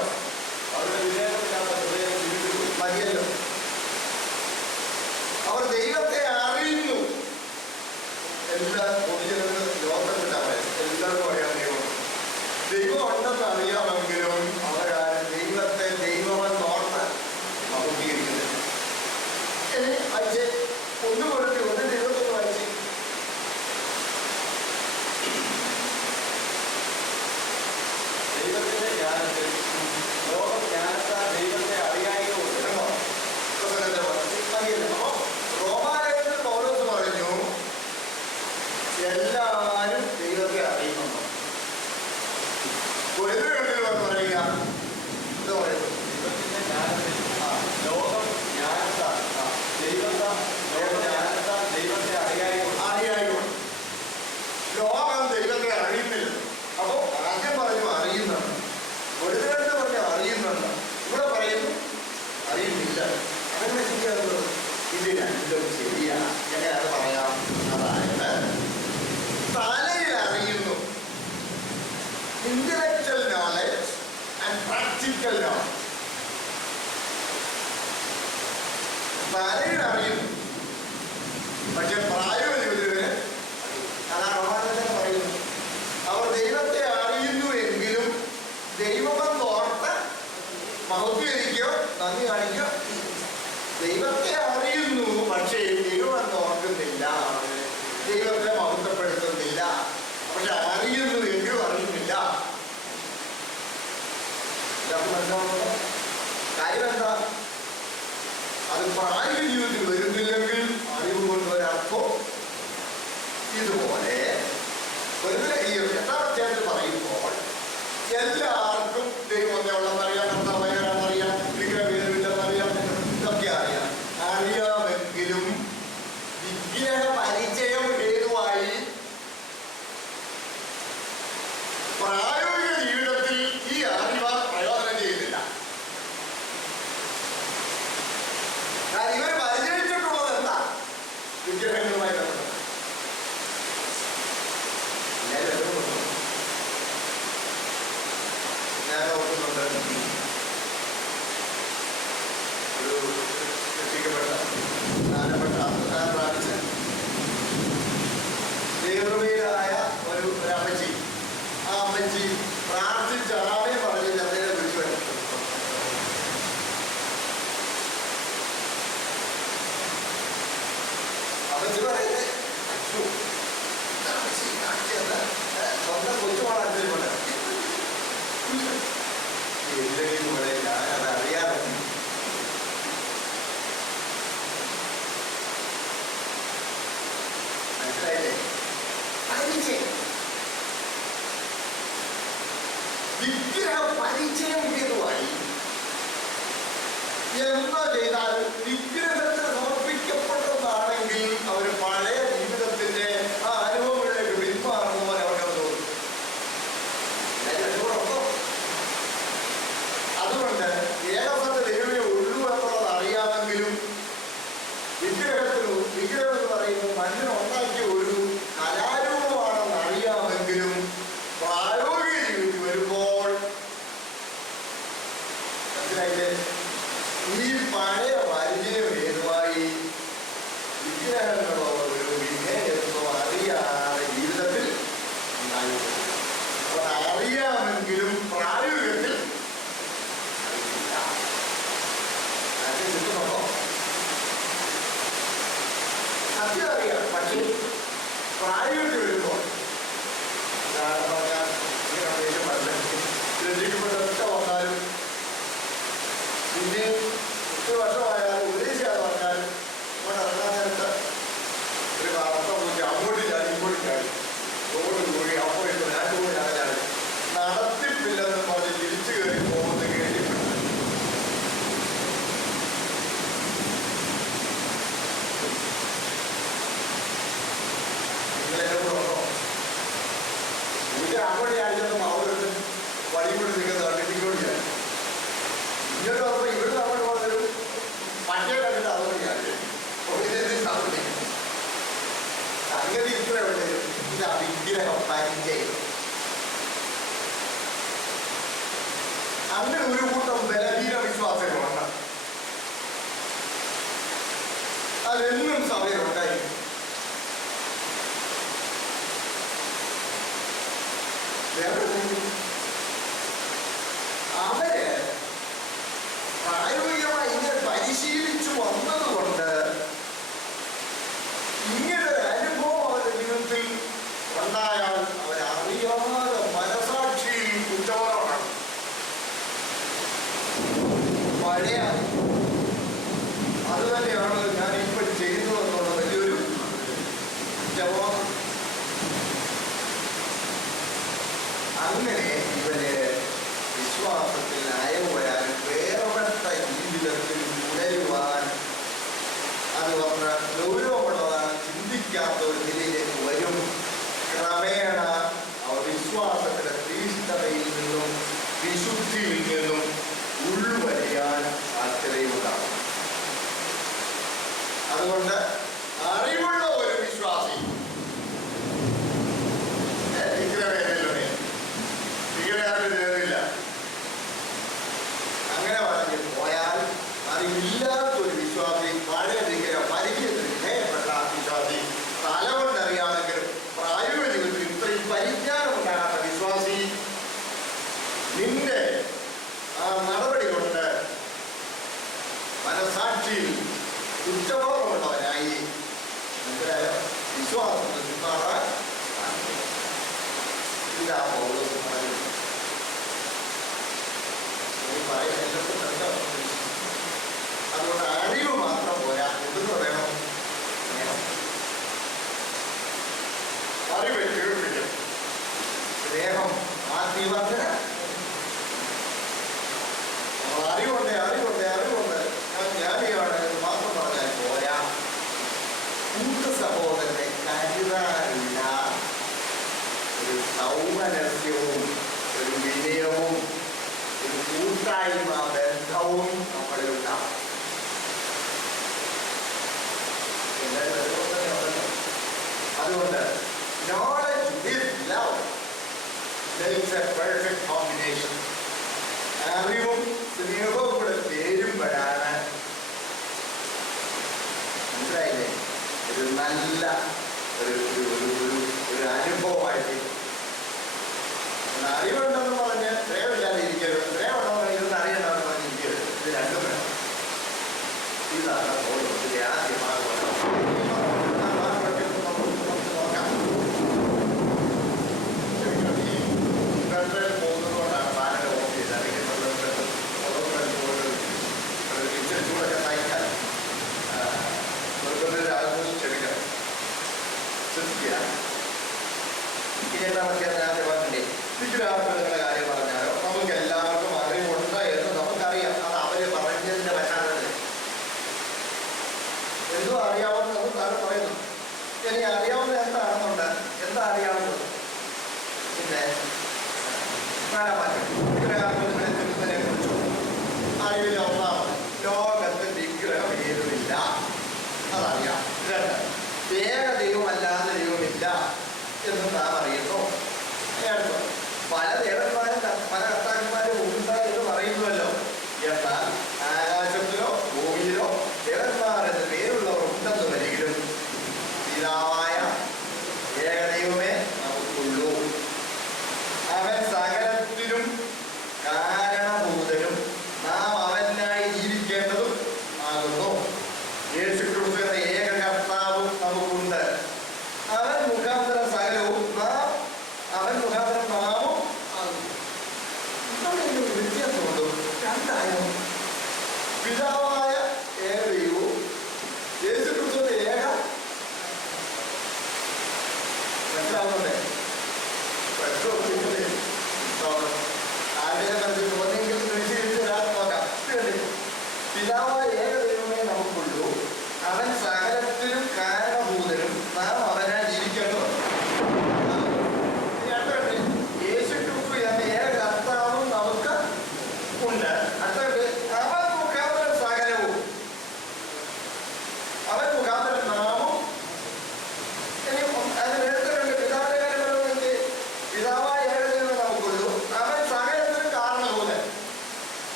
അവരുടെ വിവേകത്തിലാണ് ഹൃദയം ജീവിക്കുന്നു. മതിയല്ലോ. അവർ ദൈവത്തെ അറിയുന്നു. എല്ലാ പൊതുജനങ്ങൾ ലോകത്തില്ല. എല്ലാവർക്കും അറിയാം ദൈവം. ദൈവം ഉണ്ടെന്ന് അറിയാമെങ്കിലും അവരാരും ദൈവത്തെ ദൈവമെന്ന് ഓർത്ത് അഭിമുഖീകരിക്കുന്നില്ല. ഇനി വായിച്ച് ഒന്ന് കൊടുത്തി ഒന്ന് ദൈവത്തൊന്ന് വായിച്ച്. ദൈവത്തിന്റെ ജ്ഞാനത്തിൽ ലോകം ജ്ഞാനത്താൽ ദൈവത്തെ അറിയായികൊണ്ട് കേട്ടോ? മതിയല്ലോ. അപ്പൊ റോമാലേഖനത്തിൽ പൗലോസ് പറഞ്ഞു എല്ലാവരും ദൈവത്തെ അറിയുന്നുണ്ട്. ഒരു കണ്ടിൽ പറയുക എന്താ പറയുന്നത്? ദൈവത്തിന്റെ ജ്ഞാനത്തിൽ ലോകം ജ്ഞാനത്താൽ ദൈവത്തെ അറിയായിക്കൊണ്ട് ലോകം ദൈവത്തെ അറിയുന്നില്ല. അപ്പൊ ആദ്യം പറഞ്ഞു അറിയുന്നുണ്ട്. ഒരു കണ്ട് പറഞ്ഞു അറിയുന്നുണ്ട്. ഇവിടെ പറയുന്നു അറിയുന്നില്ല. അങ്ങനെ ശരിയാകുന്നത് ഇത് രണ്ടും ശരിയാണ്. എങ്ങനെയാണ് പറയാം? അതായത് തലയിൽ അറിയുന്നു, intellectual knowledge and practical knowledge. തലയിൽ അറിയുന്നു, പക്ഷെ പ്രായോഗികത്തിന് അതാണ് റോമാലേഖനം പറയുന്നത്. അവർ ദൈവത്തെ അറിയുന്നു എങ്കിലും ദൈവമെന്ന് ഓർത്ത് മഹത്വീകരിക്കോ നന്ദി കാണിക്കോ. ദൈവത്തെ അറിയുന്നു, പക്ഷേ ദൈവമെന്ന് ഓർക്കുന്നില്ല, ദൈവത്തെ മഹത്വപ്പെടുത്തുന്നില്ല. പക്ഷെ അറിയുന്നു എങ്കിലും അറിയുന്നില്ല. കാര്യം എന്താ? അത് പ്രായോഗിക ജീവിതത്തിൽ വരുന്നില്ലെങ്കിൽ അറിവ് കൊണ്ടൊരർത്ഥം ഇതുപോലെ ഈ 8-ാം അധ്യായത്തിൽ പറയുമ്പോൾ എല്ലാവർക്കും ദൈവം ഉണ്ടെന്നറിയാം, കർത്താവെന്നറിയാം, വിഗ്രഹഭേദമില്ലെന്നറിയാം, ഇതൊക്കെ അറിയാം. അറിയാമെങ്കിലും വിഗ്രഹ പരിചയം ഹേതുവായി പ്രായോഗിക ജീവിതത്തിൽ ഈ അറിവ് പ്രയോജനം ചെയ്യുന്നില്ല. കാരണം ഇവർ പരിചയിച്ചിട്ടുള്ളത് എന്താ? വിഗ്രഹങ്ങളുമായി ബന്ധപ്പെട്ട ഞാൻ ഓർക്കുന്നുണ്ട്. ഒരു രക്ഷിക്കപ്പെട്ട ജ്ഞാനപ്പെട്ട അന്ധകാരം പ്രാപിച്ച ദൈവമേലായ ഒരു അമ്മച്ചി. ആ അമ്മച്ചി പ്രാർത്ഥിച്ച ആമേ പറഞ്ഞ് അദ്ദേഹത്തെ വിളിച്ചു വരും. അമ്മച്ചി പറയുന്നത് സ്വന്തം കൊച്ചുമാണെന്ന് എന്തെങ്കിലും പോലെ ഞാനത് അറിയാതെ മനസ്സിലായില്ലേ? പരിചയം, വിഗ്രഹ പരിചയം ഹേതുവായി എന്തോ ചെയ്താലും വിഗ്രഹത്തിന് സമർപ്പിക്കപ്പെട്ടതാണെങ്കിൽ അവർ പഴയ ജീവിതത്തിന്റെ ആ അനുഭവങ്ങളിലേക്ക് പിന്മാറുന്ന പോലെ അവർക്കത് തോന്നും. അതുകൊണ്ട് ഏകസത്തെ ദൈവമേ ഉള്ളൂ എന്നുള്ളത് അറിയാമെങ്കിലും വിഗ്രഹം എന്ന് പറയുന്നത് മണ്ണിന് ഉണ്ടാക്കിയ ഒരു കലാരൂപമാണെന്ന് അറിയാമെങ്കിലും പ്രായോഗിക ജീവിതത്തിൽ വരുമ്പോൾ പ്രവർത്തനങ്ങളോ ഒരു വിധേയത്വം അറിയാതെ ജീവിതത്തിൽ ഉണ്ടായിട്ടുണ്ട്. അപ്പോൾ അറിയാമെങ്കിലും പ്രായോഗികത്തിൽ അറിയില്ല. അത് കിട്ടുന്നുണ്ടോ? സത്യം അറിയാം, പക്ഷേ പ്രായോഗികത്തിൽ വരുമ്പോൾ ഉദാഹരണം പറഞ്ഞാൽ ഇങ്ങനെ ലജ്ജിക്കപ്പെട്ടൊക്കെ വന്നാലും പിന്നെ 10 വർഷമായാലും ഉപദേശിയാന്ന് പറഞ്ഞാലും ഇവിടെ ഇറങ്ങാൻ നേരത്ത് ഒരു അർത്ഥം നോക്കി അങ്ങോട്ട് ചാടി ഇങ്ങോട്ട് ചാടി റോഡ് കൂടി അപ്പോഴും രണ്ട് കൂടി ചാടി നടത്തിപ്പില്ലെന്ന് പറഞ്ഞ് തിരിച്ചു കയറി പോകുന്ന കേട്ടിട്ടുണ്ട്. നിങ്ങളെന്നെ കൂടെ ഉണ്ടോ? അങ്ങോട്ട് ചാടിച്ചപ്പോൾ അവർക്ക് വഴി കൂടി നിൽക്കുന്നതാണ് ഇങ്ങോട്ട് ചാടി. ഇങ്ങോട്ട് വന്നപ്പോൾ ഇവിടുന്ന് അങ്ങോട്ട് പോകുന്നൊരു മറ്റേ കണ്ടിട്ട് അതുകൊണ്ട് ചാടി സംഗതി ഇത്രയുണ്ട്. ഇത് വിഗ്രഹം പരിചയം. അങ്ങനെ ഒരു കൂട്ടം ബലഹീന വിശ്വാസങ്ങളുണ്ട്. അതെന്നും സഭയിലുണ്ടായി. അവര് പ്രായോഗികമായി ഇങ്ങനെ പരിശീലിച്ചു വന്നതുകൊണ്ട് ഇങ്ങനെ ഒരു അനുഭവം അവരുടെ ജീവിതത്തിൽ ഉണ്ടായാൽ അവരറിയാതെ മനസാക്ഷിയിൽ കുറ്റവാളമാണ്. പഴയ അത് തന്നെയാണ് ഞാൻ ഇപ്പൊ ചെയ്യുന്നതെന്നുള്ള വലിയൊരു കുറ്റവാളം. അങ്ങനെ ഇവര് വിശ്വാസത്തിൽ അയവ് വരാൻ വേർപെട്ട ജീവിതത്തിൽ തുടരുവാൻ അത് പറഞ്ഞ ഗൗരവമുള്ളതാണ്. ചിന്തിക്കാത്ത ഒരു നിലയിലേക്ക് വരും. ക്രമേണ അവർ വിശ്വാസത്തിന്റെ തീഷ്ണതയിൽ നിന്നും വിശുദ്ധിയിൽ നിന്നും ഉൾവലിയാൻ സാധ്യതയുണ്ടാകും. അതുകൊണ്ട് അറിവുള്ള ഒരു വിശ്വാസി ില്ല അങ്ങനെ പറഞ്ഞ് പോയാൽ അറിവില്ലാത്തൊരു വിശ്വാസി, പഴയ വിഗ്രഹ പരിചയത്തിന് വിധേയപ്പെട്ട വിശ്വാസി, തലകൊണ്ടറിയാമെങ്കിലും പ്രായോഗിക ജീവിതത്തിൽ ഇത്രയും പരിജ്ഞാനം ഉണ്ടാകാത്ത വിശ്വാസി നിന്റെ ആ നടപടി കൊണ്ട് മനസാക്ഷിയിൽ കുറ്റബോധമുള്ളവനായി മനസ്സിലായോ? വിശ്വാസത്തിൽ നിന്നാറാൻ ഇതാ പൗലോസ് പറയുന്നത്. അതുകൊണ്ട് അറിവ് മാത്രം പോരാ, എന്തെന്ന് വേണം? അറിവ് കേൾപ്പിക്കും. സ്നേഹം ആത്മീയവർദ്ധന. അറിവുണ്ട് അറിവുണ്ട് അറിവുണ്ട് ഞാൻ ജ്ഞാനിയാണ് എന്ന് മാത്രം പറഞ്ഞാൽ പോരാ. കൂട്ട സഹോദരനെ കരുതാനുള്ള ഒരു സൗമനസ്യവും ഒരു വിനയവും ഒരു കൂട്ടായ്മ ബന്ധവും നമ്മളിലുണ്ടാവും. അതുകൊണ്ട് knowledge with love makes a perfect combination. അറിവും സ്നേഹവും കൂടെ ചേരുമ്പോഴാണ് മനസ്സിലായില്ലേ ഒരു നല്ല ഒരു അനുഭവമായിട്ട്. അറിവുണ്ടെന്ന് പറഞ്ഞ് ശ്രേയമില്ലാതെ ഇരിക്കരുത്, ശ്രേയമുണ്ടെന്ന് ഇരുന്ന് അറിയണമെന്ന് പറഞ്ഞ് ഇരിക്കരുത്. ഇത് രണ്ടും വേണം. ഇതാണ് ഓരോരുത്തരുടെ ആദ്യമായി പോകുന്നതുകൊണ്ടാണ് പാലയുടെ ഓഫ് ചെയ്തത്. അല്ലെങ്കിൽ ഇച്ചിരി ചൂടൊക്കെ നയിക്കാൻ ആൾക്കൂടി ക്ഷമിക്കണം, ശ്രദ്ധിക്കുക. ഇനി എന്താ പറ്റിയാൽ നേരത്തെ പറഞ്ഞില്ലേ, വിഗ്രഹാർത്ഥങ്ങളുടെ കാര്യം പറഞ്ഞാലോ നമുക്ക് എല്ലാവർക്കും അറിവുണ്ട് എന്ന് നമുക്കറിയാം. അത് അവര് പറഞ്ഞതിന്റെ പശ്ചാത്തലത്തിൽ എന്തോ അറിയാവുന്ന നമുക്കാണ് പറയുന്നത്. ഇനി അറിയാവുന്നത് എന്താണെന്നുണ്ട്, എന്താ അറിയാവുന്നത്? പിന്നെ വിഗ്രഹാർത്ഥങ്ങളെ തിരുത്തതിനെ കുറിച്ചും അറിവില്ല. ഒന്നാമത് ലോകത്ത് വിഗ്രഹം ഏതുമില്ല, അതറിയാം. രണ്ട്, ഏക ദൈവമല്ലാതെ ദൈവമില്ല എന്ന് നാം അറിയുന്നു. പല ദേവന്മാരും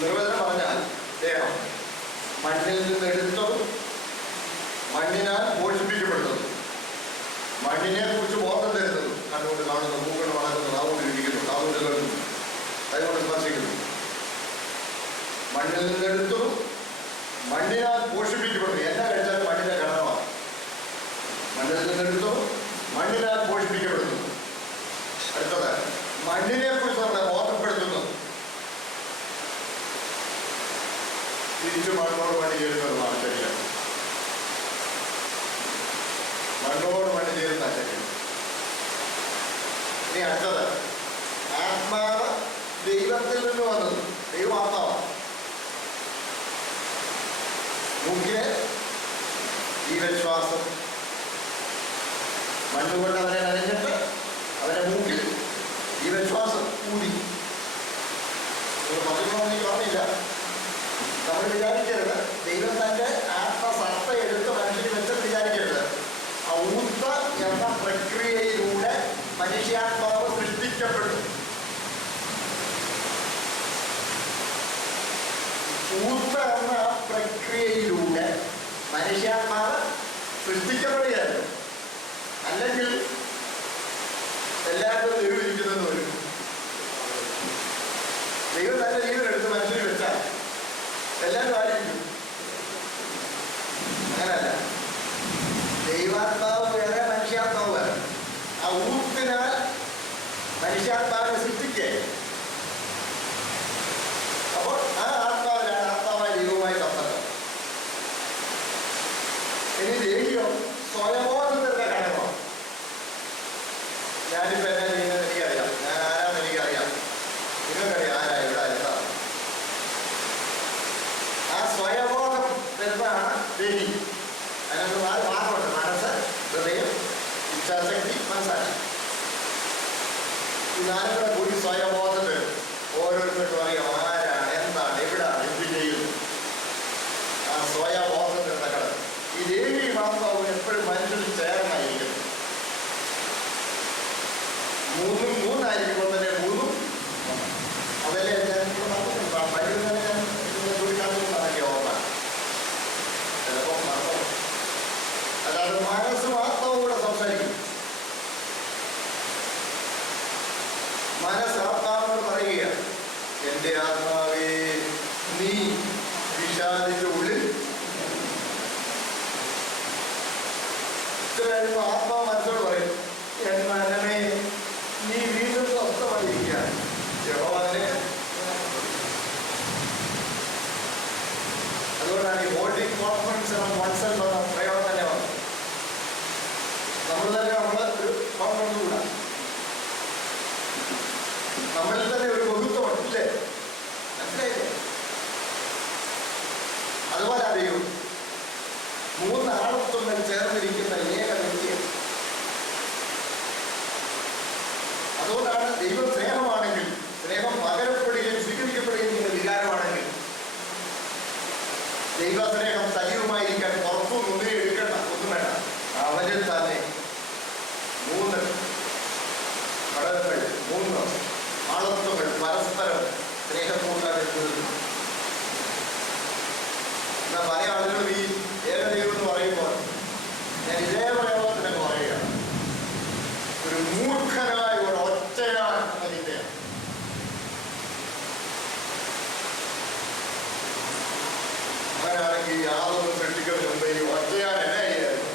നിർവചനം പറഞ്ഞാൽ ദേഹം മണ്ണിൽ നിന്ന് എടുത്തതും മണ്ണിനാൽ പോഷിപ്പിക്കപ്പെടുന്നതും മണ്ണിനെ കുറിച്ച് ബോധം തരുന്നതും കണ്ണുകൊണ്ട് കാണുന്നു, മൂക്കൊണ്ട് വളർന്നു, നാവുകൊണ്ട് ഇരിക്കുന്നു, നാവുകൊണ്ട് കേൾക്കുന്നു, കൈകൊണ്ട് സ്പർശിക്കുന്നു. മണ്ണിൽ നിന്ന് എടുത്തതും മണ്ണിനാൽ പോഷിപ്പിക്കപ്പെടുന്നു. എന്നാ കഴിച്ചാലും മണ്ണിന്റെ ഘടകമാണ്. മണ്ണിൽ നിന്ന് എടുത്തതും മണ്ണിനാൽ പോഷിപ്പിക്കപ്പെടുന്നു. അടുത്തത് മണ്ണിനെ കുറിച്ച് നമ്മളെ ബോധപ്പെടുത്തുന്നു. തിരിച്ചു മണ്ണോട് മണ്ണ് ചേരുന്നതുമാണ് ശരീരം. മണ്ണോട് മണ്ണ് ചേരുന്ന ശരീരം. ഇനി അടുത്തത് ആത്മാവ് ദൈവത്തിൽ നിന്ന് വന്നത്. ദൈവം ആത്മാവാണ്. മൂക്കിന് ജീവശ്വാസം. മണ്ണുകൊണ്ട് അവനെ നനഞ്ഞിട്ട് അവന്റെ മൂക്കിൽ ജീവശ്വാസം ഊതി. മതങ്ങളൊന്നും എനിക്ക് ഓർമ്മയില്ല. നമ്മൾ വിചാരിക്കരുത് ദൈവം തന്റെ ആത്മസത്ത എടുത്ത് മനുഷ്യന് വെച്ചെന്ന് വിചാരിക്കരുത്. ആ ഊത്ത എന്ന പ്രക്രിയയിലൂടെ മനുഷ്യാത്മാവ് സൃഷ്ടിക്കപ്പെട്ടു. ഊത്ത എന്ന പ്രക്രിയയിലൂടെ മനുഷ്യാത്മാവ് സൃഷ്ടിക്കപ്പെടുകയാണ്. അല്ലെങ്കിൽ എല്ലാവരും ദൈവം വരും. ദൈവം നല്ല ജീവനെടുത്ത് മനുഷ്യന് വെച്ചാൽ എല്ലാവരും ആയിരിക്കും. അങ്ങനല്ല. ദൈവാത്മാവ് വേറെ, മനുഷ്യാത്മാവ് വേറെ. ആ ഊത്തിനാൽ മനുഷ്യാത്മാവിനെ സൃഷ്ടിക്കേ. അപ്പോൾ ആ ആത്മാവിലാണ് ആത്മാവായ ദൈവവുമായി സംബന്ധം. ഇനി ദേഹിയോ സ്വയബോധത്തിന്റെ ഘടകമാണ്. ഞാനിപ്പോ എന്നാ ചെയ്യുന്നത് എനിക്കറിയാം. ഞാൻ ആരാന്ന് എനിക്കറിയാം. നിങ്ങൾക്കറിയാം ആരാ ഇവിടെ എന്താ. ആ സ്വയബോധം വരുന്നതാണ് ദേഹി. അതിനകത്ത് 4 ഭാഗമുണ്ട്: മനസ്സ്, ഹൃദയം, ഇച്ഛാശക്തി, മനസ്സാക്ഷി. ഈ 4 കൂടെ കൂടി സ്വയബോധം വരും. ഓരോരുത്തർക്കും അറിയാം ആരാണ്, എന്താണ്, എവിടാണ്, എന്ത് ചെയ്യുന്നു. ആ സ്വയബോധം വരുന്ന ഘടകം. ഈ ദേഹി മാതാവും എപ്പോഴും മനുഷ്യന് ചേർന്നായിരിക്കുന്നു. മൂന്നായിരിക്കുമ്പോൾ തന്നെ മൂന്നും അതല്ലേ പഴുന്നതിനെ ഞാൻ ചൂണ്ടിക്കാണിക്കുന്നതൊക്കെ ഓർമ്മ. ചിലപ്പോൾ മറന്നു. അല്ലാതെ മനസ്സും ആത്മാവും കൂടെ സംസാരിക്കും. മനസ്സ് ആത്മാവിനോട് പറയുകയാണ്, എന്റെ ആത്മാവേ നീ വിഷാദിന്റെ ഉള്ളിൽ. ഇത്ര കഴിയുമ്പോൾ ആത്മാവ് മനസ്സോട് പറയും, എൻ മനമേ നീ വീണ്ടും സ്വസ്ഥമായിരിക്കുക. യഹോവനെ. അതുകൊണ്ടാണ് ഈ ഹോൾഡിംഗ് കോൺഫിഡൻസ് വൺസെൽഫ് എന്ന പ്രയോഗം തന്നെ വന്നത്. നമ്മൾ തന്നെ ഒരു കോൺഫിഡൻസ് കൂടാ. നമ്മളിൽ തന്നെ ഒരു ബഹുത്വമുണ്ട്, ഇല്ലേ? മനസ്സിലായില്ലേ? അതുപോലെ അറിയൂ, 3 ആളത്വങ്ങൾ ചേർന്നിരിക്കുന്ന ഏക വ്യക്തിയാണ്. അതുകൊണ്ടാണ് ദൈവം സ്നേഹമാണെങ്കിൽ, സ്നേഹം പകരപ്പെടുകയും സ്വീകരിക്കപ്പെടുകയും ചെയ്യുന്ന വികാരമാണെങ്കിൽ, ദൈവസ്നേഹം സജീവമായിരിക്കാൻ പുറത്തുനിന്ന് എടുക്കണ്ട, ഒന്നും വേണ്ട. അവരിൽ തന്നെ 3 ഘടകങ്ങൾ, 3 ആളത്വങ്ങൾ പരസ്പരം സ്നേഹത്തോടാണ് തീർന്നു. എന്നാൽ പല ആളുകളും ഈ ഏകദൈവം എന്ന് പറയുമ്പോൾ ഞാൻ ഇതേ പ്രയോഗത്തിനെ പറയുകയാണ്, ഒരു മൂർഖനായ ഒരു ഒറ്റയാൻ എന്ന ചിന്തയാണ്. അങ്ങനെയാണെങ്കിൽ യാതൊന്നും സൃഷ്ടിക്കുന്നതിന് മുമ്പ് ഈ ഒറ്റയാൻ എന്നാ ചെയ്യായിരുന്നു?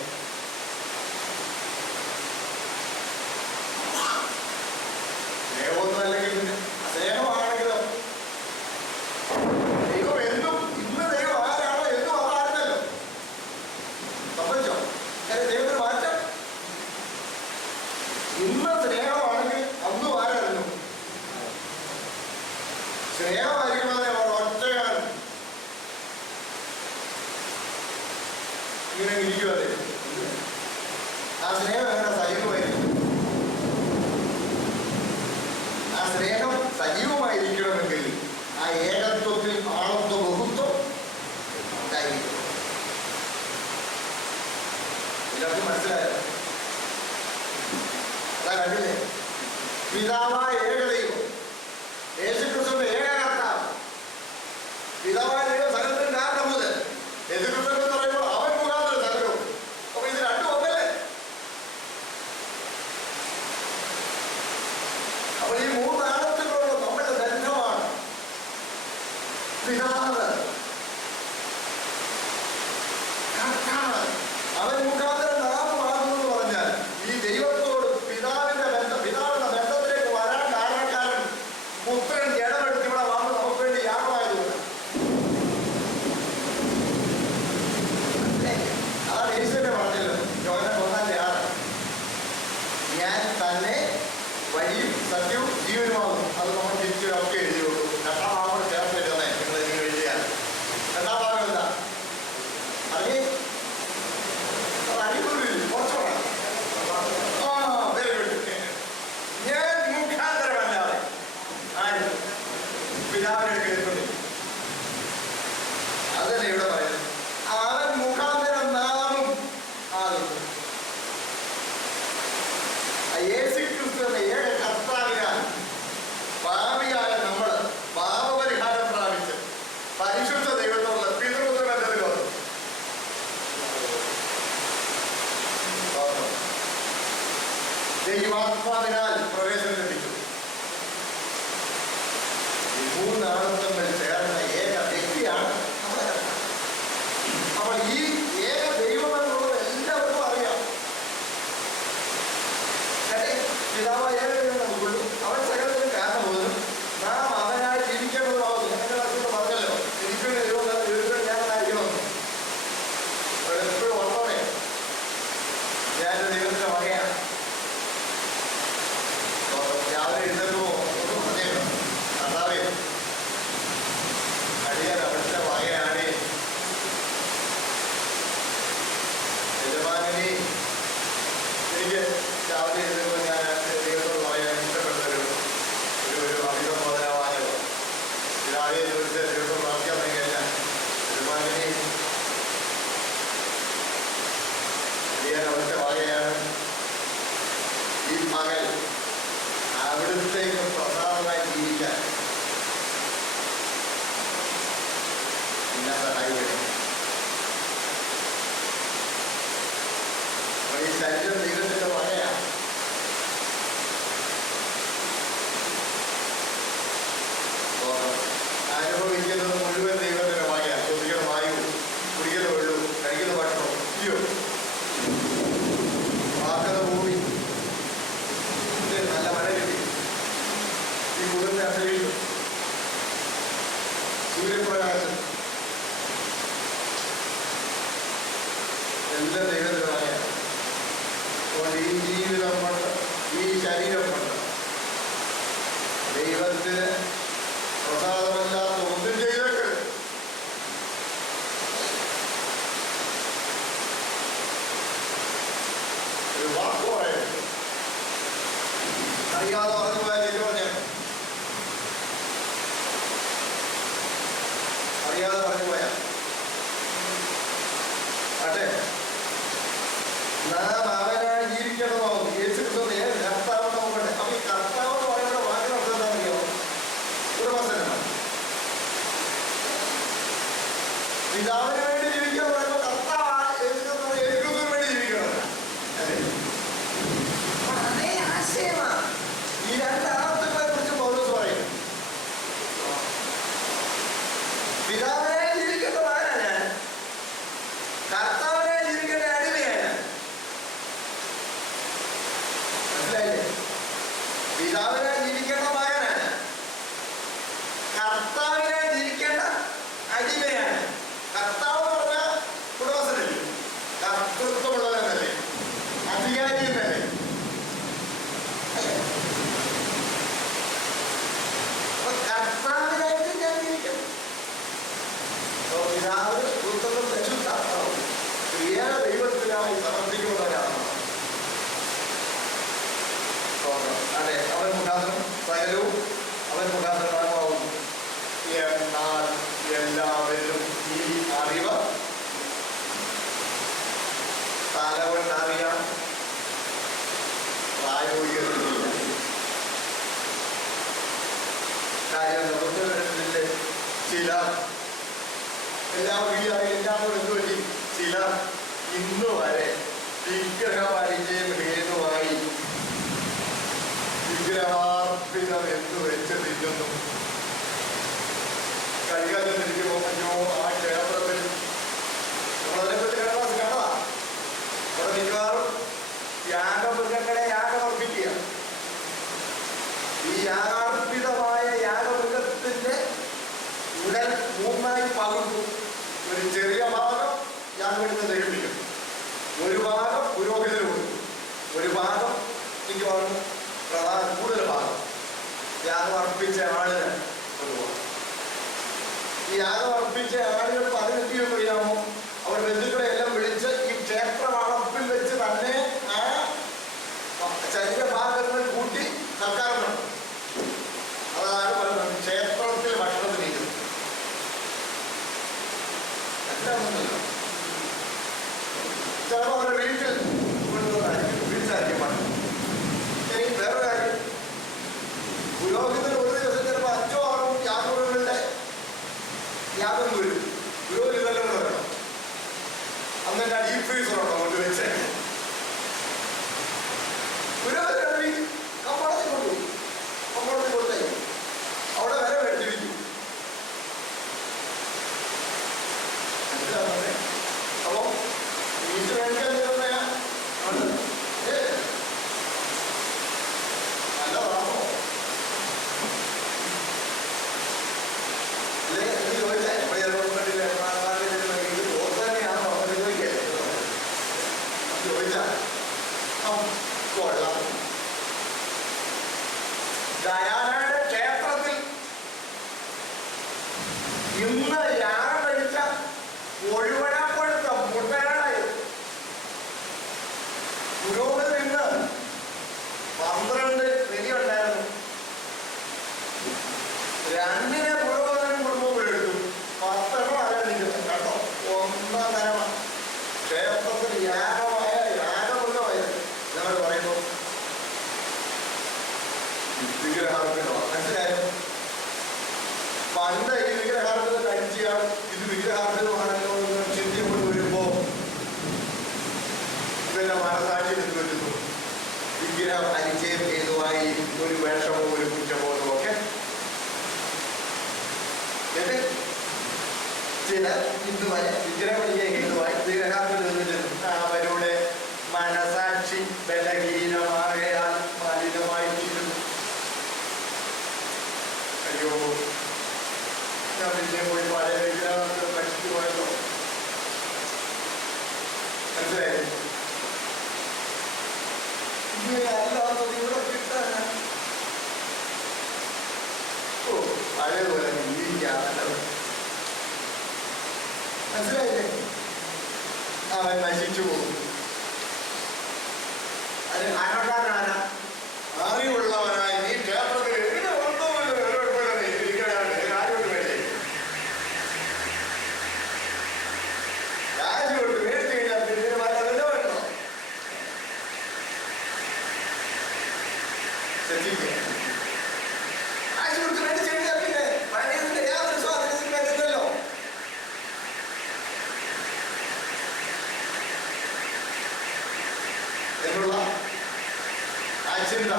സ്നേഹമൊന്നും അല്ലെങ്കിൽ പിന്നെ സ്നേഹമാണെങ്കിലോ ദൈവം എന്നും ഇന്ന് ദൈവം ആരാണോ എന്നും അതായിരുന്നല്ലോ. സംഭവിച്ചോ? ദൈവത്തിന് മാറ്റം. ഇന്ന് സ്നേഹമാണെങ്കിൽ അന്നും ആരായിരുന്നു? സ്നേഹമായിരിക്കണമെന്ന് ഒറ്റയാണ് ഇങ്ങനെ ഇരിക്കുവല്ലേ. ആ സ്നേഹം എങ്ങനെ സജീവമായിരിക്കും? ആ സ്നേഹം സജീവമായിരിക്കണമെങ്കിൽ ആ ഏകത്വത്തിൽ ആളത്വ ബഹുത്വം ഉണ്ടായിരിക്കും. എല്ലാവർക്കും മനസ്സിലായോ? അതാ കണ്ടില്ലേ? പിതാവായ ഏകദൈവം, യേശുക്രിസ്തുവിന്റെ ഏക കർത്താവ്, പിതാവായ ദൈവം സകലത്തിനും കാരണം മുതൽ യേശുക്രിസ്തു എന്ന് പറയുമ്പോൾ അവൻ മുഖാന്തരം സകലവും. അപ്പൊ ഇത് രണ്ടും ഒന്നല്ലേ? അപ്പൊ ഈ മൂന്നാളത്തിലുള്ള നമ്മുടെ ബന്ധമാണ് പിതാവ്, കർത്താവ്. അവൻ മുഖാന്തരം നാം മാറുന്നു പറഞ്ഞാൽ ഈ ദൈവത്തോട് പിതാവിന്റെ ബന്ധം, പിതാവിന്റെ ബന്ധത്തിലേക്ക് വരാൻ കാരണക്കാരൻ പുത്രൻ ജഡമെടുത്ത് ഇവിടെ വന്ന് നമുക്ക് വേണ്ടി യാഗമായതുകൊണ്ട്. അതാണ് യേശുവിനെ പറഞ്ഞല്ലോ, യോഹന്നാൻ 1:6, ഞാൻ തന്നെ വഴിയും സത്യവും ജീവനുമാകും. അത് നമ്മൾ തിരിച്ചു ഒക്കെ എഴുതിയുള്ളൂ. രണ്ടാം ഭാഗം ചേർത്ത് എഴുതുന്നേ നിങ്ങൾ ഇനി എഴുതിയാൽ. രണ്ടാം ഭാഗം എന്താ അറിയേ? അത് അറിയുന്നില്ല, കുറച്ചോടാ. Very good. ഞാൻ മുഖാന്തരമല്ലാതെ ആരും പിതാവിനെ കേൾക്കുന്നില്ല. അതന്നെ ഇവിടെ പറയുന്നത്. അവൻ മുഖാന്തരം നാമും ആകുന്നു. യേശുക്രിസ്തു എന്ന ഏക കർത്താവിനാൽ പാപിയായ നമ്മൾ പാപപരിഹാരം പ്രാപിച്ച് പരിശുദ്ധ ദൈവത്തോടുള്ള പിതൃപുത്ര ബന്ധത്തിൽ വന്നു. ദൈവാത്മാവിനാൽ പ്രവേശനം ലഭിച്ചു. ഈ മൂന്നാളും തമ്മിൽ ചേർന്ന ഏക വ്യക്തിയാണ് നമ്മുടെ കർത്താവ്. അപ്പോൾ ഈ ഏക ദൈവമെന്നുള്ളത് എല്ലാവർക്കും അറിയാം. പിതാവായ ഏകദൈവം നമുക്കുള്ളൂ. അവൻ സകലത്തിനും കാരണം പോലും നാം അവനായി ജീവിക്കേണ്ടതാവുന്നു. എന്റെ വർഷം പറഞ്ഞല്ലോ, എനിക്കൊരു ദൈവം ഞാനായിരിക്കണമെന്ന്. എപ്പോഴും ഓർമ്മേ, ഞാനൊരു ദൈവത്തിന്റെ വകയാണ്. രാവിലെ എഴുന്നേൽക്കുമോ ഒന്ന് പറഞ്ഞേക്കണം, കർത്താവേ അടിയാൻ അവിടുത്തെ വകയാണ്. യജമാനനെ എനിക്ക് രാവിലെ എഴുന്നേൽക്കുമ്പോൾ ഞാൻ ദൈവത്തോട് പറയാൻ ഇഷ്ടപ്പെടുന്നൊരു അഭിസംബോധനവാചകം. രാവിലെ ചോദിച്ച ദൈവത്തോട് പ്രാർത്ഥിക്കാൻ വേണ്ടി കഴിഞ്ഞാൽ യജമാനനെ അടിയാൻ അവിടുത്തെ വകയാണ്. ഈ മകൻ അവിടുത്തേക്ക് പ്രസാദമായി ജീവിക്കാൻ എന്നെ സഹായിക്കണം. ഈ ശരീരം ദൈവത്തിന്റെ വകയാണ്. അനുഭവിക്കുന്നത് മുഴുവൻ ദൈവത്തിന്റെ വകയാണ്. ശ്വസിക്കുന്ന വായു, കുടിക്കുന്ന വെള്ളവും, കഴിക്കുന്ന ഭക്ഷണം, ഇല്ലയോ? വാക്കുന്ന ഭൂമി, നല്ല മഴ കിട്ടി, ഈ കുതിർന്ന അന്തരീക്ഷം, സൂര്യപ്രകാശം, എല്ലാം ദൈവത്തിന്റെ വകയാണ്. അതുകൊണ്ട് ഈ ജീവിതം കൊണ്ട്, ഈ ശരീരം കൊണ്ട് ദൈവത്തിന് പ്രസാദമല്ലാത്ത ഒന്നും ചെയ്തേക്കരുത്. ഒരു വാക്ക് പറയരുത്. അറിയാതെ പറഞ്ഞു പോയാൽ ഇത് പറഞ്ഞു, അറിയാതെ പറഞ്ഞു പോയാൽ അട്ടെ നാം അവനായി ജീവിക്കണമാവും. യേശുക്രിസ്തു കർത്താവ് നോക്കട്ടെ. അപ്പൊ ഈ കർത്താവ് എന്ന് പറയുന്ന വാക്കിന് അർത്ഥം എന്താണെന്നറിയോ? ഉടമസ്ഥനാണ്. പിതാവിന് വേണ്ടി ജീവിക്കുക പറയുമ്പോൾ കർത്താവ് യേശുക്രിസ്തുവിന് വേണ്ടി ജീവിക്കണം. അതേ ആശയമാണ് ഈ രണ്ട് ആത്മകളെ കുറിച്ച് പൗലോസ് പറയും. പിതാവിനെ ജീവിക്കേണ്ട മകനാണ് ഞാൻ, കർത്താവിനെ ജീവിക്കേണ്ട അടിമയാണ്. മനസ്സിലായില്ലേ? പിതാവിനെ ജീവിക്കേണ്ട മകനാണ്, കർത്താവിനെ ജീവിക്കേണ്ട അടിമയാണ്. കർത്താവ് പറഞ്ഞ ഉടമസ്ഥനല്ലേ, കർത്തൃത്വമുള്ളവരല്ലേ, അധികാരിയെന്നല്ലേ. അപ്പൊ കർത്താവിനായിട്ട് ഞാൻ ജീവിക്കണം. പിതാവ് പുത്രനും പരിശുദ്ധാത്മാവും പ്രിയ ദൈവത്തിനായി സമർപ്പിക്കുന്നവരാണ്. അതെ, അവൻ മുഖാന്തരം സകലവും അവൻ മുഖാന്തരമാകും. എന്നാൽ എല്ലാവരും ഈ അറിവ് തലകൊണ്ടറിയാം, പ്രായോഗികതയില്ല. കാര്യം നമുക്ക് ചില എല്ലാവരും എന്ത് പറ്റി? ചിലർ ഇന്ന് വരെ വിഗ്രഹപരിചയം ഹേതുവായി വിഗ്രഹാർപ്പിതം എന്ന് വെച്ച് തിന്നുന്നു. കൈകാര്യം അയ്യോ ആ ക്ഷേത്രത്തിൽ നമ്മളതിനെപ്പറ്റി കണ്ടതാ. അവിടെ മിക്കവാറും യാഗമൃഗങ്ങളെ യാഗമർപ്പിക്കുക. ഈ യാഗാർപ്പിതമായ യാഗമൃഗത്തിന്റെ ഉടൽ മൂന്നായി പകുത്തു. ഒരു ചെറിയ ഭാഗം യാഗമെടുത്ത് ദഹിപ്പിക്കും, ഒരു ഭാഗം പുരോഹിതന് കൊടുക്കും, ഒരു ഭാഗം മിക്കവാറും കൂടുതൽ ഭാഗം യാഗം അർപ്പിച്ച ആളിന് കൊണ്ടുപോകും. ഈ യാഗം അർപ്പിച്ച ആളുകൾ പതിനെത്തിയും അറിയാമോ? അവർ ബന്ധുക്കളെ എല്ലാം വിളിച്ച് ഈ ക്ഷേത്ര വളപ്പിൽ വെച്ച് തന്നെ ആ ശരീരഭാഗങ്ങൾ കൂട്ടി സർക്കാർ അതാണ് പറയുന്നത് ക്ഷേത്രത്തിൽ ഭക്ഷണത്തിന് ഇരിക്കുന്നത്. എന്താണെന്നല്ലോ ചിലപ്പോൾ അവരുടെ വീട്ടിൽ വിളിച്ചായിരിക്കും ഭക്ഷണം. ഇനി വേറെ കാര്യം, പുരോഹിതന് ഒരു ദിവസം ചിലപ്പോൾ 5 or 6 യാഗങ്ങളുടെ യാഗം വരും. പുരോഹിതെല്ലാം കൂടെ വരണം. അന്ന് എൻ്റെ ഡീപ് ഫ്രീസറുണ്ടോ കൊണ്ട് വെച്ച് പുരോഹിതൻ കമ്പോളത്തിൽ കൊണ്ടുപോകും. കമ്പോളത്തിൽ കൊടുത്തേ അവിടെ വരെ മേടിച്ചിരിക്കും. അപ്പൊ വീട്ടിൽ മേടിക്കാൻ നല്ലതാണോ? അല്ലെങ്കിൽ എന്ത് ചോദിച്ചാൽ ഇവിടെ ഗവൺമെന്റിലെ ഇത് തോന്നന്നെയാണോ എന്ന് ചോദിക്കല്ലേ? ചോദിച്ചാൽ കൊള്ളാം. ഡയാനയുടെ ക്ഷേത്രത്തിൽ ഇന്ന് യാഗം കഴിച്ച ഒഴിവഴപ്പെടുത്ത മുട്ടകളായി പുരോഹിതൻ ഇന്ന് 12 നെരിയുണ്ടായിരുന്നു. 2 പുരോഹിതനും കുടുംബവും എടുത്തു. 10 ആരംഭിക്കുന്നത് കേട്ടോ. 1 തരമാണ് ക്ഷേത്രത്തിൽ യാഗമായ യാഗമൃഗമായത്. ഞങ്ങൾ പറയുന്നു വിഗ്രഹാർപ്പിതമാണ്. മനസ്സിലായോ? പണ്ട് ഈ വിഗ്രഹാർപ്പിതം കഴിച്ചാൽ ഇത് വിഗ്രഹാർപ്പിതമാണല്ലോ എന്ന് ചിന്തയോട് വരുമ്പോ ഇവരുടെ മനസാക്ഷി നിന്ന് വരുന്നു. വിഗ്രഹ പരിചയം ഹേതുവായി ഒരു വേഷമോ ഒരു കുറ്റബോധമോ ഒക്കെ ചിലർ ഇന്നുവരെ വിഗ്രഹപരിചയ ഹേതുവായി വിഗ്രഹാർപ്പിതം അവരുടെ മനസാക്ഷി ബലഹീനമാകയാൽ മലിനമായി തീരുന്നു. അയ്യോ ഞാൻ പിന്നെ പോയി പഴയ വിഗ്രഹത്തിൽ പഠിച്ചു പോയല്ലോ. മനസ്സിലായി? അല്ലാത്തത് ഇവിടെ കിട്ടാൻ പഴയപോലെ ജീവിക്കാനല്ലോ. മനസ്സിലായില്ലേ? അവൻ നശിച്ചു പോകും. അതിന് കാരണക്കാരനാണ് അറിവുള്ളവനായി നീ ക്ഷേത്രത്തിൽ രാജുകൊണ്ട് മേടിച്ചു കഴിഞ്ഞാൽ പിന്നെ വല്ലതല്ലോ വേണോ? രാജുകൊണ്ട് മേടിച്ചു കഴിഞ്ഞാൽ പിന്നെ പഴയതിന്റെ യാതൊരു സ്വാധീനത്തിൽ വരുന്നല്ലോ. എന്നുള്ള ആ ചിന്ത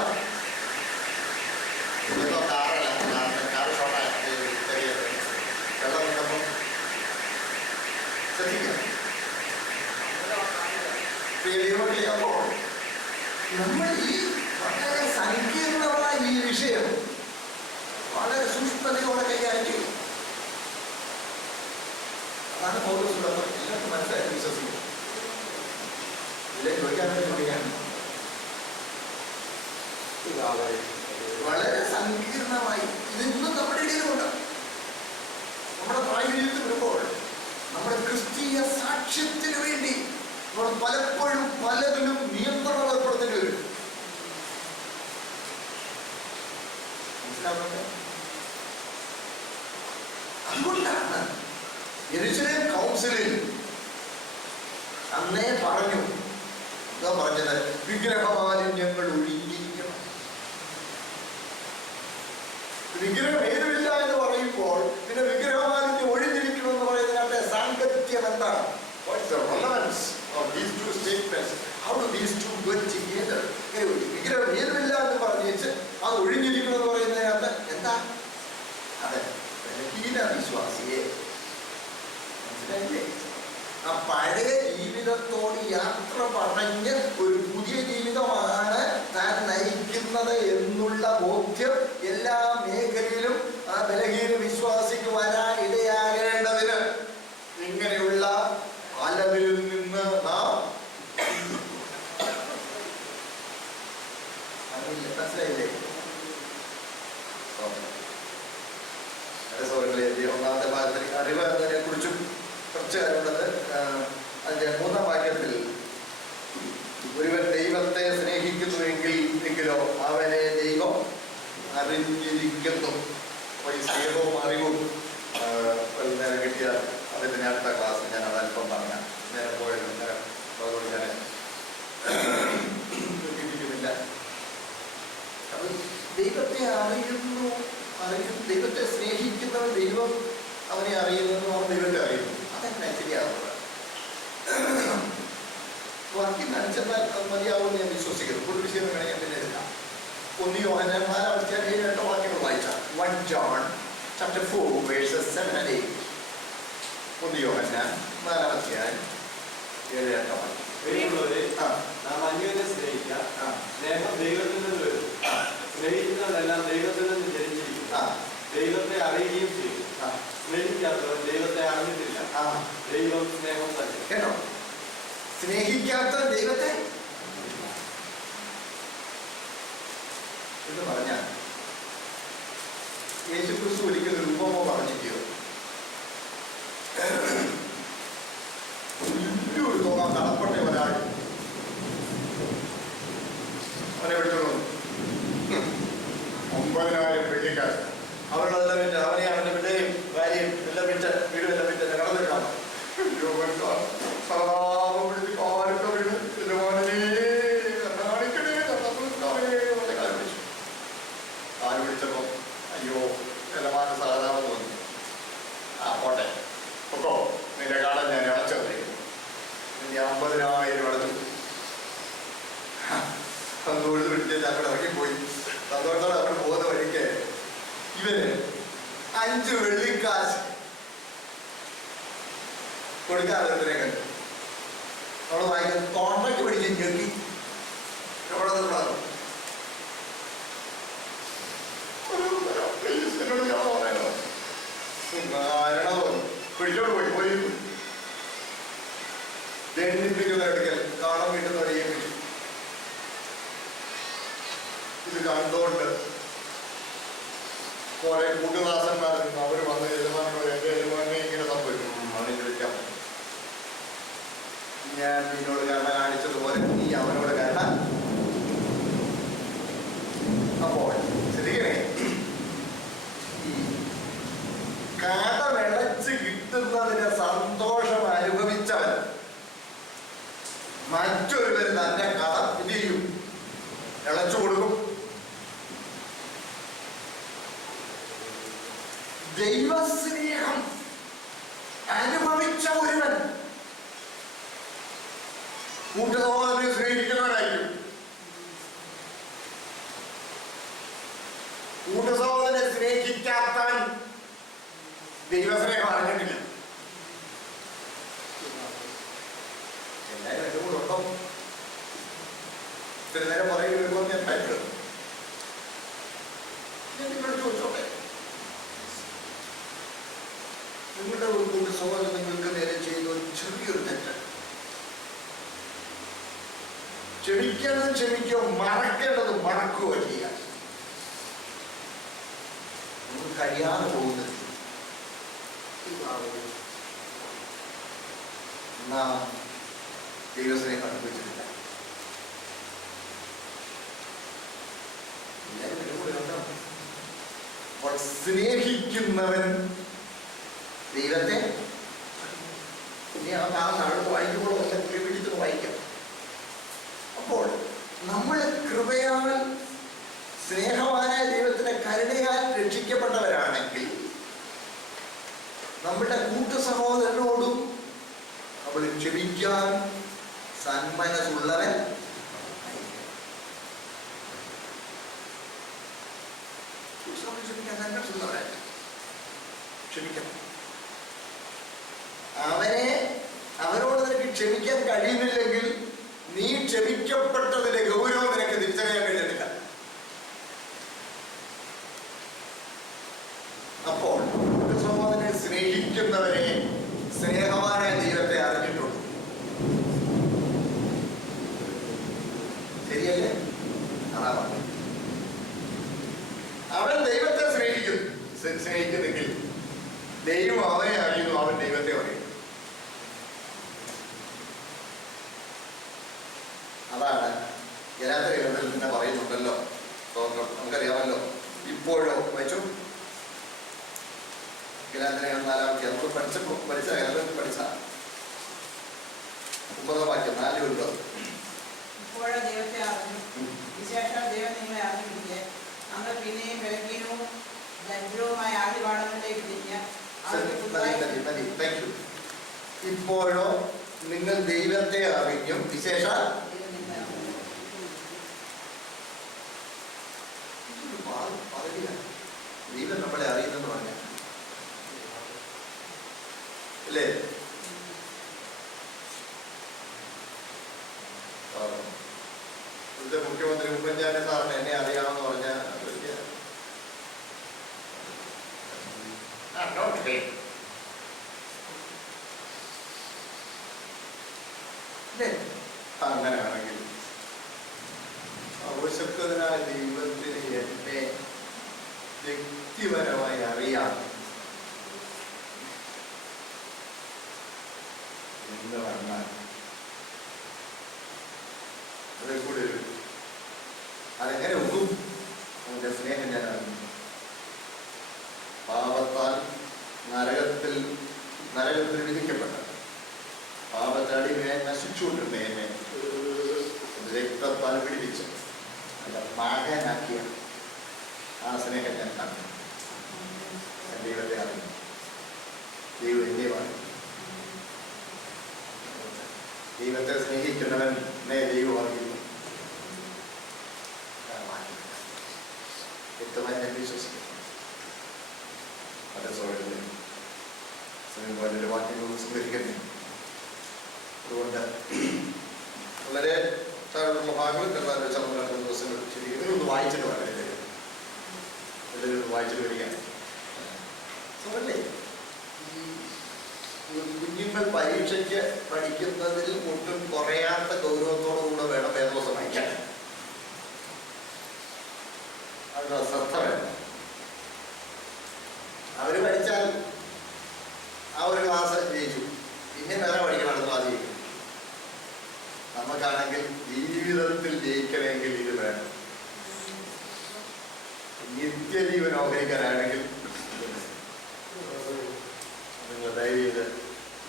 കാറ് ഷോട്ടായ വെള്ളം കിട്ടുമ്പോൾ ശ്രദ്ധിക്കാം. അപ്പോൾ നമ്മൾ ഈ വളരെ സങ്കീർണമായ ഈ വിഷയം വളരെ സൂക്ഷ്മതയോടെ കൈകാര്യം ചെയ്യും. അതാണ് പൗലോസുള്ള എല്ലാവർക്കും മനസ്സിലായിട്ട് വിശ്വസിക്കും. ഇതിലേക്ക് ചോദിക്കാൻ വേണ്ടിയാണ് വളരെ സങ്കീർണമായി ഇതൊന്നും നമ്മുടെ ഇടയിലുണ്ട്. നമ്മുടെ പ്രായോഗികത്തിൽ വരുമ്പോൾ നമ്മുടെ ക്രിസ്തീയ സാക്ഷ്യത്തിന് വേണ്ടി നമ്മൾ പലപ്പോഴും പലതിലും നിയന്ത്രണം ഏർപ്പെടുത്തേണ്ടി വരും. മനസ്സിലാവുന്നുണ്ട്? അതുകൊണ്ടാണ് യെരുശലേം കൗൺസിലിൽ അന്നേ പറഞ്ഞു, എന്താ പറഞ്ഞത്? വിഗ്രഹമാലിന്യങ്ങൾ ഒഴിഞ്ഞിരിക്കണം. വിഗ്രഹം ഏതുമില്ല എന്ന് പറയുമ്പോൾ പിന്നെ വിഗ്രഹമാലിന്യം ഒഴിഞ്ഞിരിക്കണം എന്ന് പറയുന്നതിനകത്ത് എന്താണ്? What's the relevance of these two statements? How do these two go together? വിഗ്രഹം ഏതുമില്ല എന്ന് പറഞ്ഞേച്ച് അത് ഒഴിഞ്ഞിരിക്കണമെന്ന് പറയുന്നതിനകത്ത് എന്താ? അതെ, ബലഹീന വിശ്വാസിയെ മനസ്സിലായില്ലേ? ആ പഴയ ജീവിതത്തോട് യാത്ര പറഞ്ഞ് ഒരു പുതിയ ജീവിതമാണ് താൻ നയിക്കുന്നത് എന്നുള്ള ബോധ്യം എല്ലാ മേഖലയിലും ആ ബലഹീന വിശ്വാസിക്ക് വരാൻ ഇടയാകേണ്ടതിന് ഇങ്ങനെയുള്ള അലവിൽ നിന്ന് നാം മനസ്സിലായില്ലേ? ഒന്നാമത്തെ ഭാഗത്തിൽ അറിവ് എന്നതിനെ കുറിച്ചും കുറച്ച് കാര്യമുള്ളത്. അതിന്റെ 3-ാം വാക്യത്തിൽ ഒരുവൻ ദൈവത്തെ സ്നേഹിക്കുന്നുവെങ്കിലോ അവനെ ദൈവം അറിഞ്ഞിരിക്കുന്നു. അപ്പോൾ ഈ സ്നേഹവും അറിവും നേരം കിട്ടിയ അതിൻ്റെ അടുത്ത ക്ലാസ് ഞാൻ അതല്പം പറഞ്ഞ നേരം പോയത് നേരം അതുകൊണ്ട് ഞാൻ കിട്ടിക്കുന്നില്ല. അത് ദൈവത്തെ അറിയുന്നു, ദൈവത്തെ സ്നേഹിക്കുന്നവൻ ദൈവം അവനെ അറിയുന്നു, അവൻ ദൈവത്തെ അറിയുന്നു. അതെങ്ങനെ ശരിയാവുന്നത്? വാക്യം കാണിച്ചെന്നാൽ അത് മതിയാവുമെന്ന് ഞാൻ വിശ്വസിക്കുന്നു. ഒരു വിഷയം വേണമെങ്കിൽ ഞാൻ പിന്നെ എടുക്കാം. 1 യോഹന്നാൻ 4-ാം അധ്യായം 7-8 വാക്യങ്ങൾ വായിച്ചാൽ 1 John chapter 4 verses 7 and 8. 1 യോഹന്നാൻ 4-ാം അധ്യായം 7-8 വാക്യം. നാം അന്യോന്യം സ്നേഹിക്കാം. സ്നേഹം ദൈവത്തിൽ നിന്ന് വരും. സ്നേഹിക്കുന്നതെല്ലാം ദൈവത്തിൽ നിന്ന് ജനിച്ചിരിക്കുന്നു. ദൈവത്തെ അറിയുകയും ചെയ്യും. സ്നേഹിക്കാത്തവൻ ദൈവത്തെ അറിഞ്ഞിട്ടില്ല. ദൈവം സ്നേഹം തന്നെ. കേട്ടോ, സ്നേഹിക്കാത്ത ദൈവത്തെ എന്ന് പറഞ്ഞാൽ യേശുക്രിസ്തു ഒരിക്കലും ഒരു ഉപമ പറഞ്ഞിരിക്കുക. വലിയൊരു തുക കടപ്പെട്ട ഒരാൾ അവനെ വിളിച്ചോളൂ 9,000 വെള്ളിക്കാശ് അവരുള്ളതെല്ലാം വിറ്റ് അവനെ അവൻ്റെ പിള്ളേയും ഭാര്യയും എല്ലാം വിറ്റ് വീടും എല്ലാം വിറ്റ് കടന്നിട്ടാണ് ആര് വിളിച്ചപ്പോ അയ്യോ എലമാന സഹതാപം തോന്നി. പോട്ടെ പൊക്കോ, നിന്റെ കാലം ഞാൻ അടച്ചത്. നിന്റെ 50,000 അടച്ചു. സന്തോഷത്തിൽ വിളിച്ച് അവിടെ ഇറങ്ങിപ്പോയി. സന്തോഷത്തോടെ അവിടെ പോകുന്ന വഴിക്ക് ഇവന് 5 വെള്ളിക്കാശ് കൊടുക്കാതെ കണ്ടു. നമ്മൾ വായിക്കുന്നത് കോൺട്രാക്ട് പിടിച്ച് ഞെക്കി എവിടെ നിന്നാണ് പിടിച്ചോട് പോയി പോയി ദണ്ഡിപ്പിക്കുന്ന എടുക്കൽ കാണാൻ വീട്ടുന്ന ഏൽപ്പിച്ചു. ഇത് കണ്ടോണ്ട് കുറെ കൂട്ടുദാസന്മാർ അവർ വന്ന് യജമാനോട് എന്റെ യജമാനെ ഇങ്ങനെ സംഭവിക്കും. അവനെ വിളിക്കാം, ഞാൻ നിന്നോട് കരുണ കാണിച്ചതുപോലെ നീ അവനോട് കരുണ. അപ്പോൾ ശരിക്കണേ, ഈ കട വിളച്ച് കിട്ടുന്നതിന് സന്തോഷം അനുഭവിച്ചവൻ മറ്റൊരുവർ തന്നെ കട എന്ത് ചെയ്യും? ഇളച്ചു കൊടുക്കും. ദൈവസ്നേഹം അനുഭവിച്ച ഒരുവൻ കൂട്ടുസഹോദരനെ സ്നേഹിക്കുന്നവനായിരിക്കും. കൂട്ടുസഹോദരനെ സ്നേഹിക്കാത്തവൻ ദൈവസ്നേഹം അറിഞ്ഞിട്ടില്ല. എല്ലാവരും എന്റെ കൂടെ ഉണ്ടോ? ഇത്ര നേരം പറയുക വരുമ്പോൾ ഞാൻ ഭയപ്പെടും. ഞാൻ നിങ്ങളോട് ചോദിച്ചോട്ടെ, നിങ്ങളുടെ ഒരു കൂട്ട സഹോദരൻ നിങ്ങൾക്ക് നേരെ ചെയ്ത ഒരു ചെറിയൊരു തെറ്റ്, ക്ഷമിക്കേണ്ടത് ക്ഷമിക്കുകയോ മറക്കേണ്ടത് മറക്കുകയോ ചെയ്യാൻ നമുക്ക് കഴിയാതെ പോകുന്നത് നാം ദൈവസ്നേഹം അനുഭവിച്ചിട്ടില്ല. അപ്പോൾ സ്നേഹിക്കുന്നവൻ ദൈവത്തെ ഇനി ആ താഴത്ത് വായിക്കുമ്പോൾ പിടിച്ച് വായിക്കാം. അപ്പോൾ നമ്മൾ കൃപയാൽ സ്നേഹവാനായ ദൈവത്തിന്റെ കരുണയാൽ രക്ഷിക്കപ്പെട്ടവരാണെങ്കിൽ നമ്മുടെ കൂട്ടു സഹോദരനോടും അപ്പോൾ ക്ഷമിക്കാൻ സന്മനസ്സുള്ളവൻ ക്ഷമിക്കാൻ സന്മനസ്സുള്ളവരല്ല. ക്ഷമിക്കണം. അവരോട് നിനക്ക് ക്ഷമിക്കാൻ കഴിയുന്നില്ലെങ്കിൽ നീ ക്ഷമിക്കപ്പെട്ടതിന്റെ ഗൗരവം നിനക്ക് തിരിച്ചറിയാൻ കഴിയുന്നില്ല. അപ്പോൾ ഒരു സഹോദരനെ സ്നേഹിക്കുന്നവരെ സ്നേഹവാനായ ദൈവത്തെ അറിഞ്ഞിട്ടുണ്ട്. ശരിയല്ലേ? അതാ പറഞ്ഞത്. അവൻ ദൈവത്തെ സ്നേഹിക്കുന്നെങ്കിൽ ദൈവം അവനെ അറിയുന്നു, അവൻ ദൈവത്തെ അറിയുന്നു. അതാണ് ഗലാത്യ ഗ്രന്ഥത്തിൽ തന്നെ പറയുന്നുണ്ടല്ലോ. നമുക്കറിയാമല്ലോ. ഇപ്പോഴോ വെച്ചു ഗലാത്യ 4 നമുക്ക് പഠിച്ച 30 വാക്യം 4 ഇപ്പോഴേ ദൈവത്തെ അറിഞ്ഞു, വിശേഷം ദൈവം നിങ്ങളെ അറിഞ്ഞിരിക്കെ നമ്മൾ പിന്നെയും ബലഹീനവും ദരിദ്രവുമായ ആദിപാഠങ്ങളിലേക്ക് തിരിഞ്ഞ് ഇപ്പോഴോ നിങ്ങൾ ദൈവത്തെ അറിഞ്ഞും വിശേഷം ദൈവം നമ്മളെ അറിയുന്നെന്ന് പറഞ്ഞ അല്ലേ? ഇവിടുത്തെ മുഖ്യമന്ത്രി ഉമ്മൻചാണ്ടി സാറിന് എന്നെ അറിയാമെന്ന് പറഞ്ഞ അങ്ങനെയാണെങ്കിൽ ആവശ്യക്കനായ ദൈവത്തിന് എന്നെ വ്യക്തിപരമായി അറിയാം എന്ന് പറഞ്ഞാൽ അതിൽ കൂടെ അതെങ്ങനെ ഒന്നും അവന്റെ സ്നേഹം ഞാൻ അറിഞ്ഞു. പാപത്താൽ നരകത്തിൽ വിധിക്കപ്പെട്ട പാപത്തടിമയെ നശിച്ചുകൊണ്ടിരുന്ന എന്നെ രക്തത്താൽ പിടിപ്പിച്ച് എൻ്റെ മകനാക്കിയ ആ സ്നേഹം ഞാൻ കണ്ടു. ഞാൻ ദൈവത്തെ അറിഞ്ഞു. ദൈവം എന്നെ അറിഞ്ഞു. ദൈവത്തെ സ്നേഹിക്കുന്നവനെ ദൈവം അറിയുന്നു. വ്യക്തമായി ഞാൻ വിശ്വസിക്കുന്നു. അതെ സോഴല്ലേ സമയം വാക്യങ്ങൾ സംഭരിക്കുന്നു. അതുകൊണ്ട് വളരെ താഴെയുള്ള ഭാഗങ്ങൾ കണ്ടാൽ ചന്ദ്രൻ ദിവസങ്ങൾ ശരി ഇതൊന്ന് വായിച്ചിട്ട് വേണം. എല്ലാവരും ഒന്ന് വായിച്ചിട്ട് വരികയാണ്. അതല്ലേ ഈ കുഞ്ഞുങ്ങൾ പരീക്ഷയ്ക്ക് പഠിക്കുന്നതിൽ ഒട്ടും കുറയാത്ത ഗൗരവത്തോടുകൂടെ വേണം വേദോസം വായിക്കാൻ. അതിനുള്ള ശ്രദ്ധ വേണം. അവര് പഠിച്ചാൽ ആ ഒരു ക്ലാസ് ജയിച്ചു, പിന്നെ വേറെ പഠിക്കണമെന്ന് ആദ്യം. നമുക്കാണെങ്കിൽ ജീവിതത്തിൽ ജയിക്കണമെങ്കിൽ ഇത് വേണം. നിത്യജീവൻ ഓഹരിക്കാനാണെങ്കിൽ നിങ്ങൾ ദയവ് ചെയ്ത്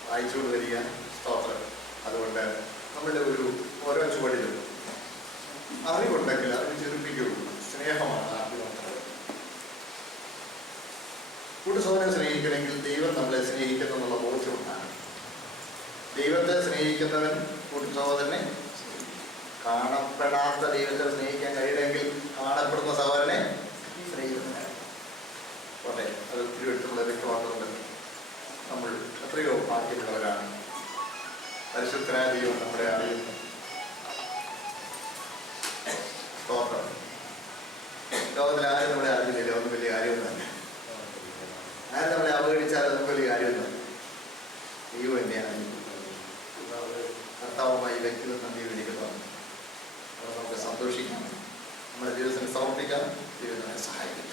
വായിച്ചുകൊണ്ട് വരിക. സ്തോത്രം. അതുകൊണ്ട് നമ്മളുടെ ഓരോ ചുവടിലും അറിവുണ്ടെങ്കിൽ അറിവ് ചെറുപ്പിക്കുള്ളൂ. സ്നേഹമാണ് ആദ്യം. കൂട്ടുസഹോദരനെ സ്നേഹിക്കണമെങ്കിൽ ദൈവം നമ്മളെ സ്നേഹിക്കുന്നു എന്നുള്ള ബോധ്യമുണ്ടാണ്. ദൈവത്തെ സ്നേഹിക്കുന്നവൻ കൂട്ടുസഹോദരനെ കാണപ്പെടാത്ത ദൈവത്തെ സ്നേഹിക്കാൻ കഴിയണമെങ്കിൽ കാണപ്പെടുന്ന സഹോദരനെ സ്നേഹിക്കുന്നവനാണ്. പോട്ടെ, അത് തിരുവെടുത്തുള്ള വ്യക്തമാക്കുന്നുണ്ട്. നമ്മൾ എത്രയോ ഭാഗ്യമുള്ളവരാണ്. പരിശുദ്ധനായ ദൈവം നമ്മളെ അറിയുന്നു. സ്തോത്രം. ലോകത്തിൽ ആരും നമ്മളെ അറിഞ്ഞില്ല. ഒന്നും വലിയ കാര്യമൊന്നുമല്ല. ആരും നമ്മളെ അവഗണിച്ചാൽ അതൊന്നും വലിയ കാര്യമൊന്നുമല്ല. ദൈവം എന്നെയാണ് കർത്താവുമായി വ്യക്തികൾ നന്ദി വിളിക്കുന്നു. നമുക്ക് സന്തോഷിക്കാം. നമ്മുടെ ജീവിതത്തിന് സമർപ്പിക്കാം. ദൈവം നമ്മെ സഹായിക്കും.